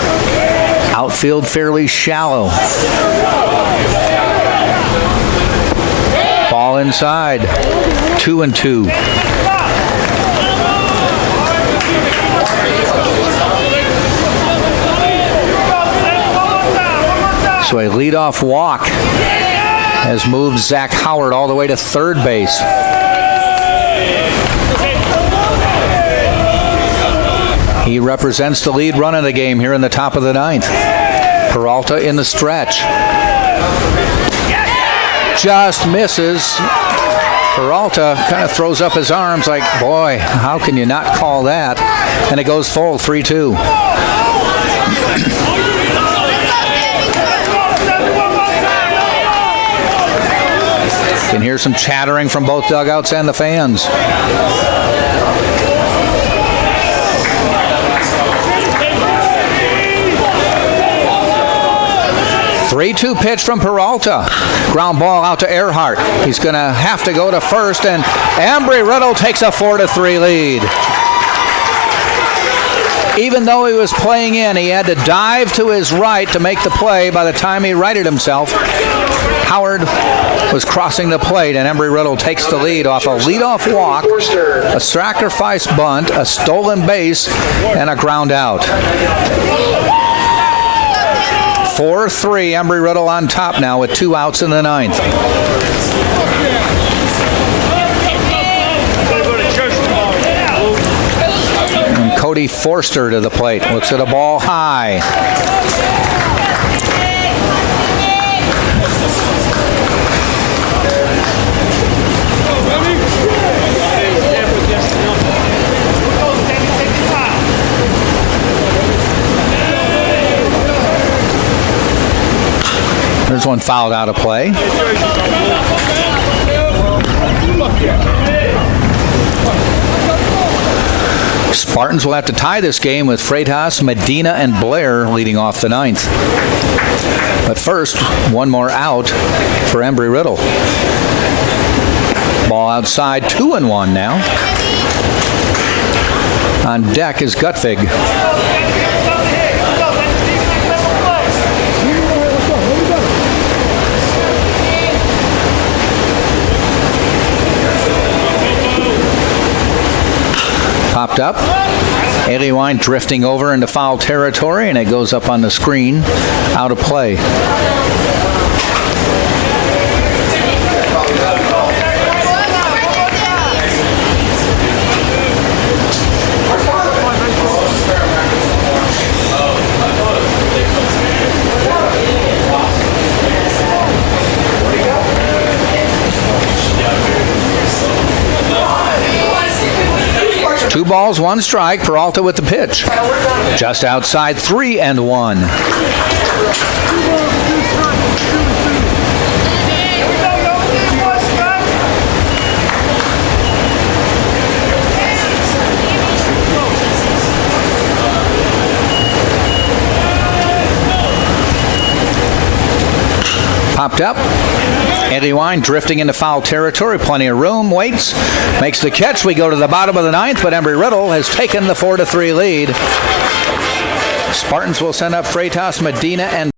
Outfield fairly shallow. Ball inside. 2-2. So a leadoff walk has moved Zach Howard all the way to third base. He represents the lead run of the game here in the top of the ninth. Peralta in the stretch. Just misses. Peralta kind of throws up his arms like, boy, how can you not call that? And it goes full, 3-2. Can hear some chattering from both dugouts and the fans. 3-2 pitch from Peralta. Ground ball out to Earhart. He's going to have to go to first, and Embry Riddle takes a 4-3 lead. Even though he was playing in, he had to dive to his right to make the play. By the time he righted himself, Howard was crossing the plate, and Embry Riddle takes the lead off a leadoff walk, a sacrifice bunt, a stolen base, and a ground out. 4-3, Embry Riddle on top now with 2 outs in the ninth. And Cody Forster to the plate. Looks at a ball high. There's one fouled out of play. Spartans will have to tie this game with Freitas, Medina, and Blair leading off the ninth. But first, one more out for Embry Riddle. Ball outside, 2-1 now. On deck is Gutvig. Popped up. Aliwine drifting over into foul territory, and it goes up on the screen, out of play. Two balls, one strike. Peralta with the pitch. Just outside, 3-1. Popped up. Aliwine drifting into foul territory. Plenty of room. Waits. Makes the catch. We go to the bottom of the ninth, but Embry Riddle has taken the 4-3 lead. Spartans will send up Freitas, Medina, and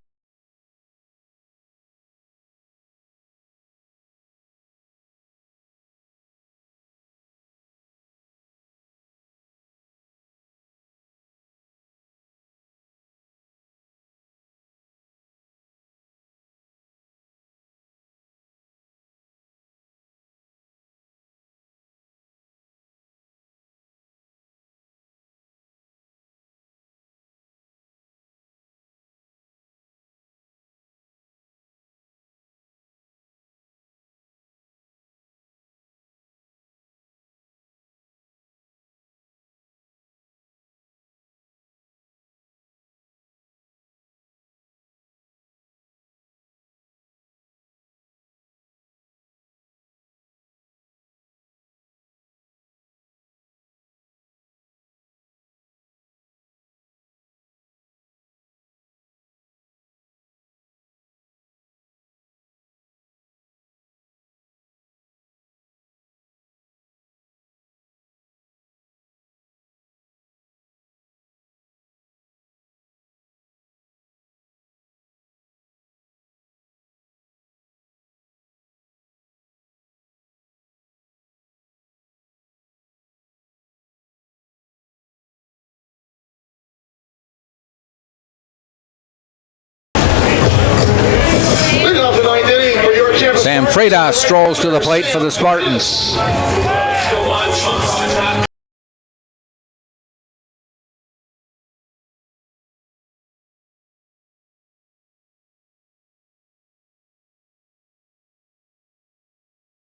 And Freitas strolls to the plate for the Spartans.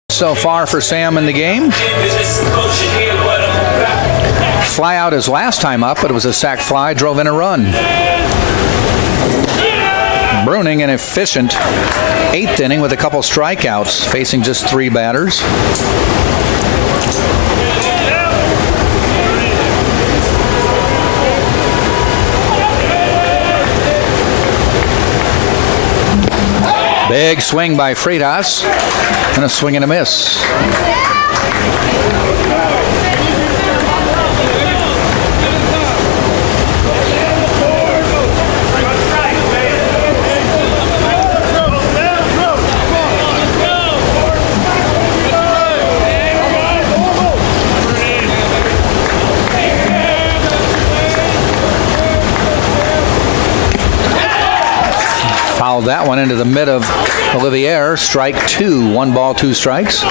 So far for Sam in the game. Fly out his last time up, but it was a sac fly, drove in a run. Bruning, an efficient 8th inning with a couple strikeouts, facing just 3 batters. Big swing by Freitas, and a swing and a miss. Fouled that one into the mid of Olivier. Strike 2. 1 ball, 2 strikes.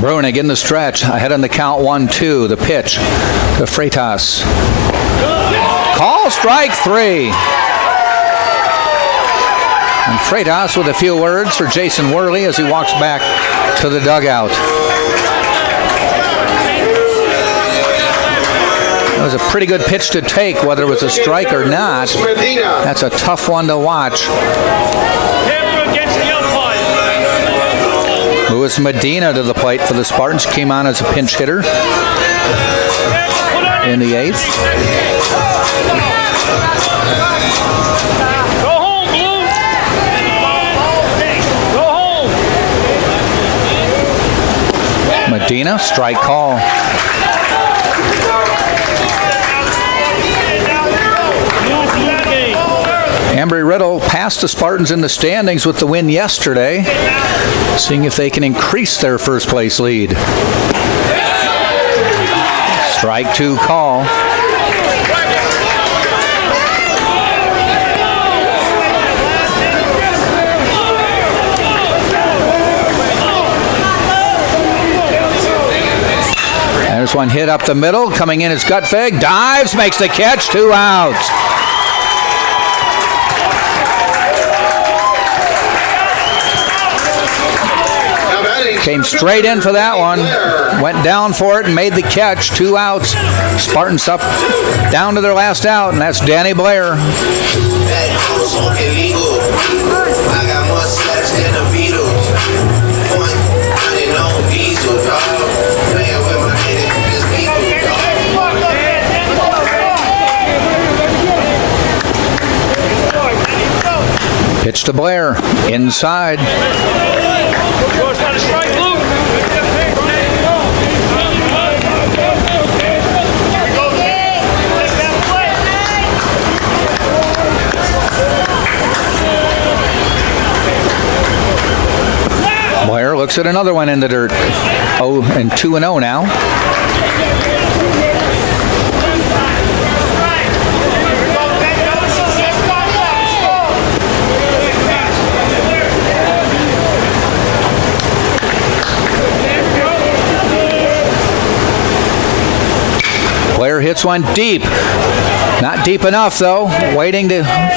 Bruning in the stretch. Ahead on the count 1-2. The pitch to Freitas. Call strike 3. And Freitas with a few words for Jason Worley as he walks back to the dugout. That was a pretty good pitch to take, whether it was a strike or not. That's a tough one to watch. Luis Medina to the plate for the Spartans. Came on as a pinch hitter in the 8th. Medina, strike call. Embry Riddle passed the Spartans in the standings with the win yesterday, seeing if they can increase their first place lead. Strike 2 call. There's one hit up the middle. Coming in is Gutfeg. Dives, makes the catch. 2 outs. Came straight in for that one. Went down for it and made the catch. 2 outs. Spartans up down to their last out, and that's Danny Blair. Pitch to Blair, inside. Blair looks at another one in the dirt. 2-0 now. Blair hits one deep. Not deep enough, though. Waiting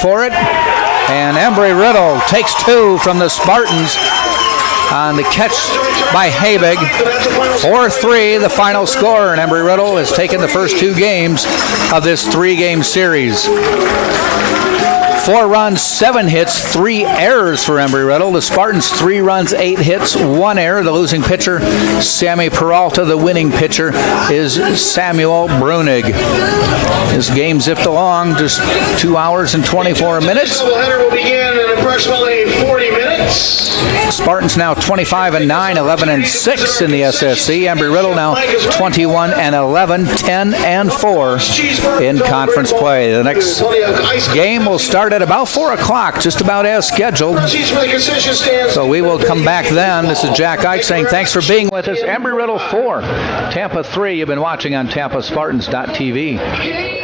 for it. And Embry Riddle takes 2 from the Spartans on the catch by Habig. 4-3, the final score. And Embry Riddle has taken the first 2 games of this 3-game series. 4 runs, 7 hits, 3 errors for Embry Riddle. The Spartans 3 runs, 8 hits, 1 error. The losing pitcher, Sammy Peralta. The winning pitcher is Samuel Brunig. This game zipped along just 2 hours and 24 minutes. The doubleheader will begin in approximately 40 minutes. Spartans now 25-9, 11-6 in the SSC. Embry Riddle now 21-11, 10-4 in conference play. The next game will start start at about 4 o'clock, just about as scheduled. Proceeds from the concession stands. So we will come back then. This is Jack Ike saying thanks for being with us. Embry Riddle 4, Tampa 3. You've been watching on TampaSpartans.tv.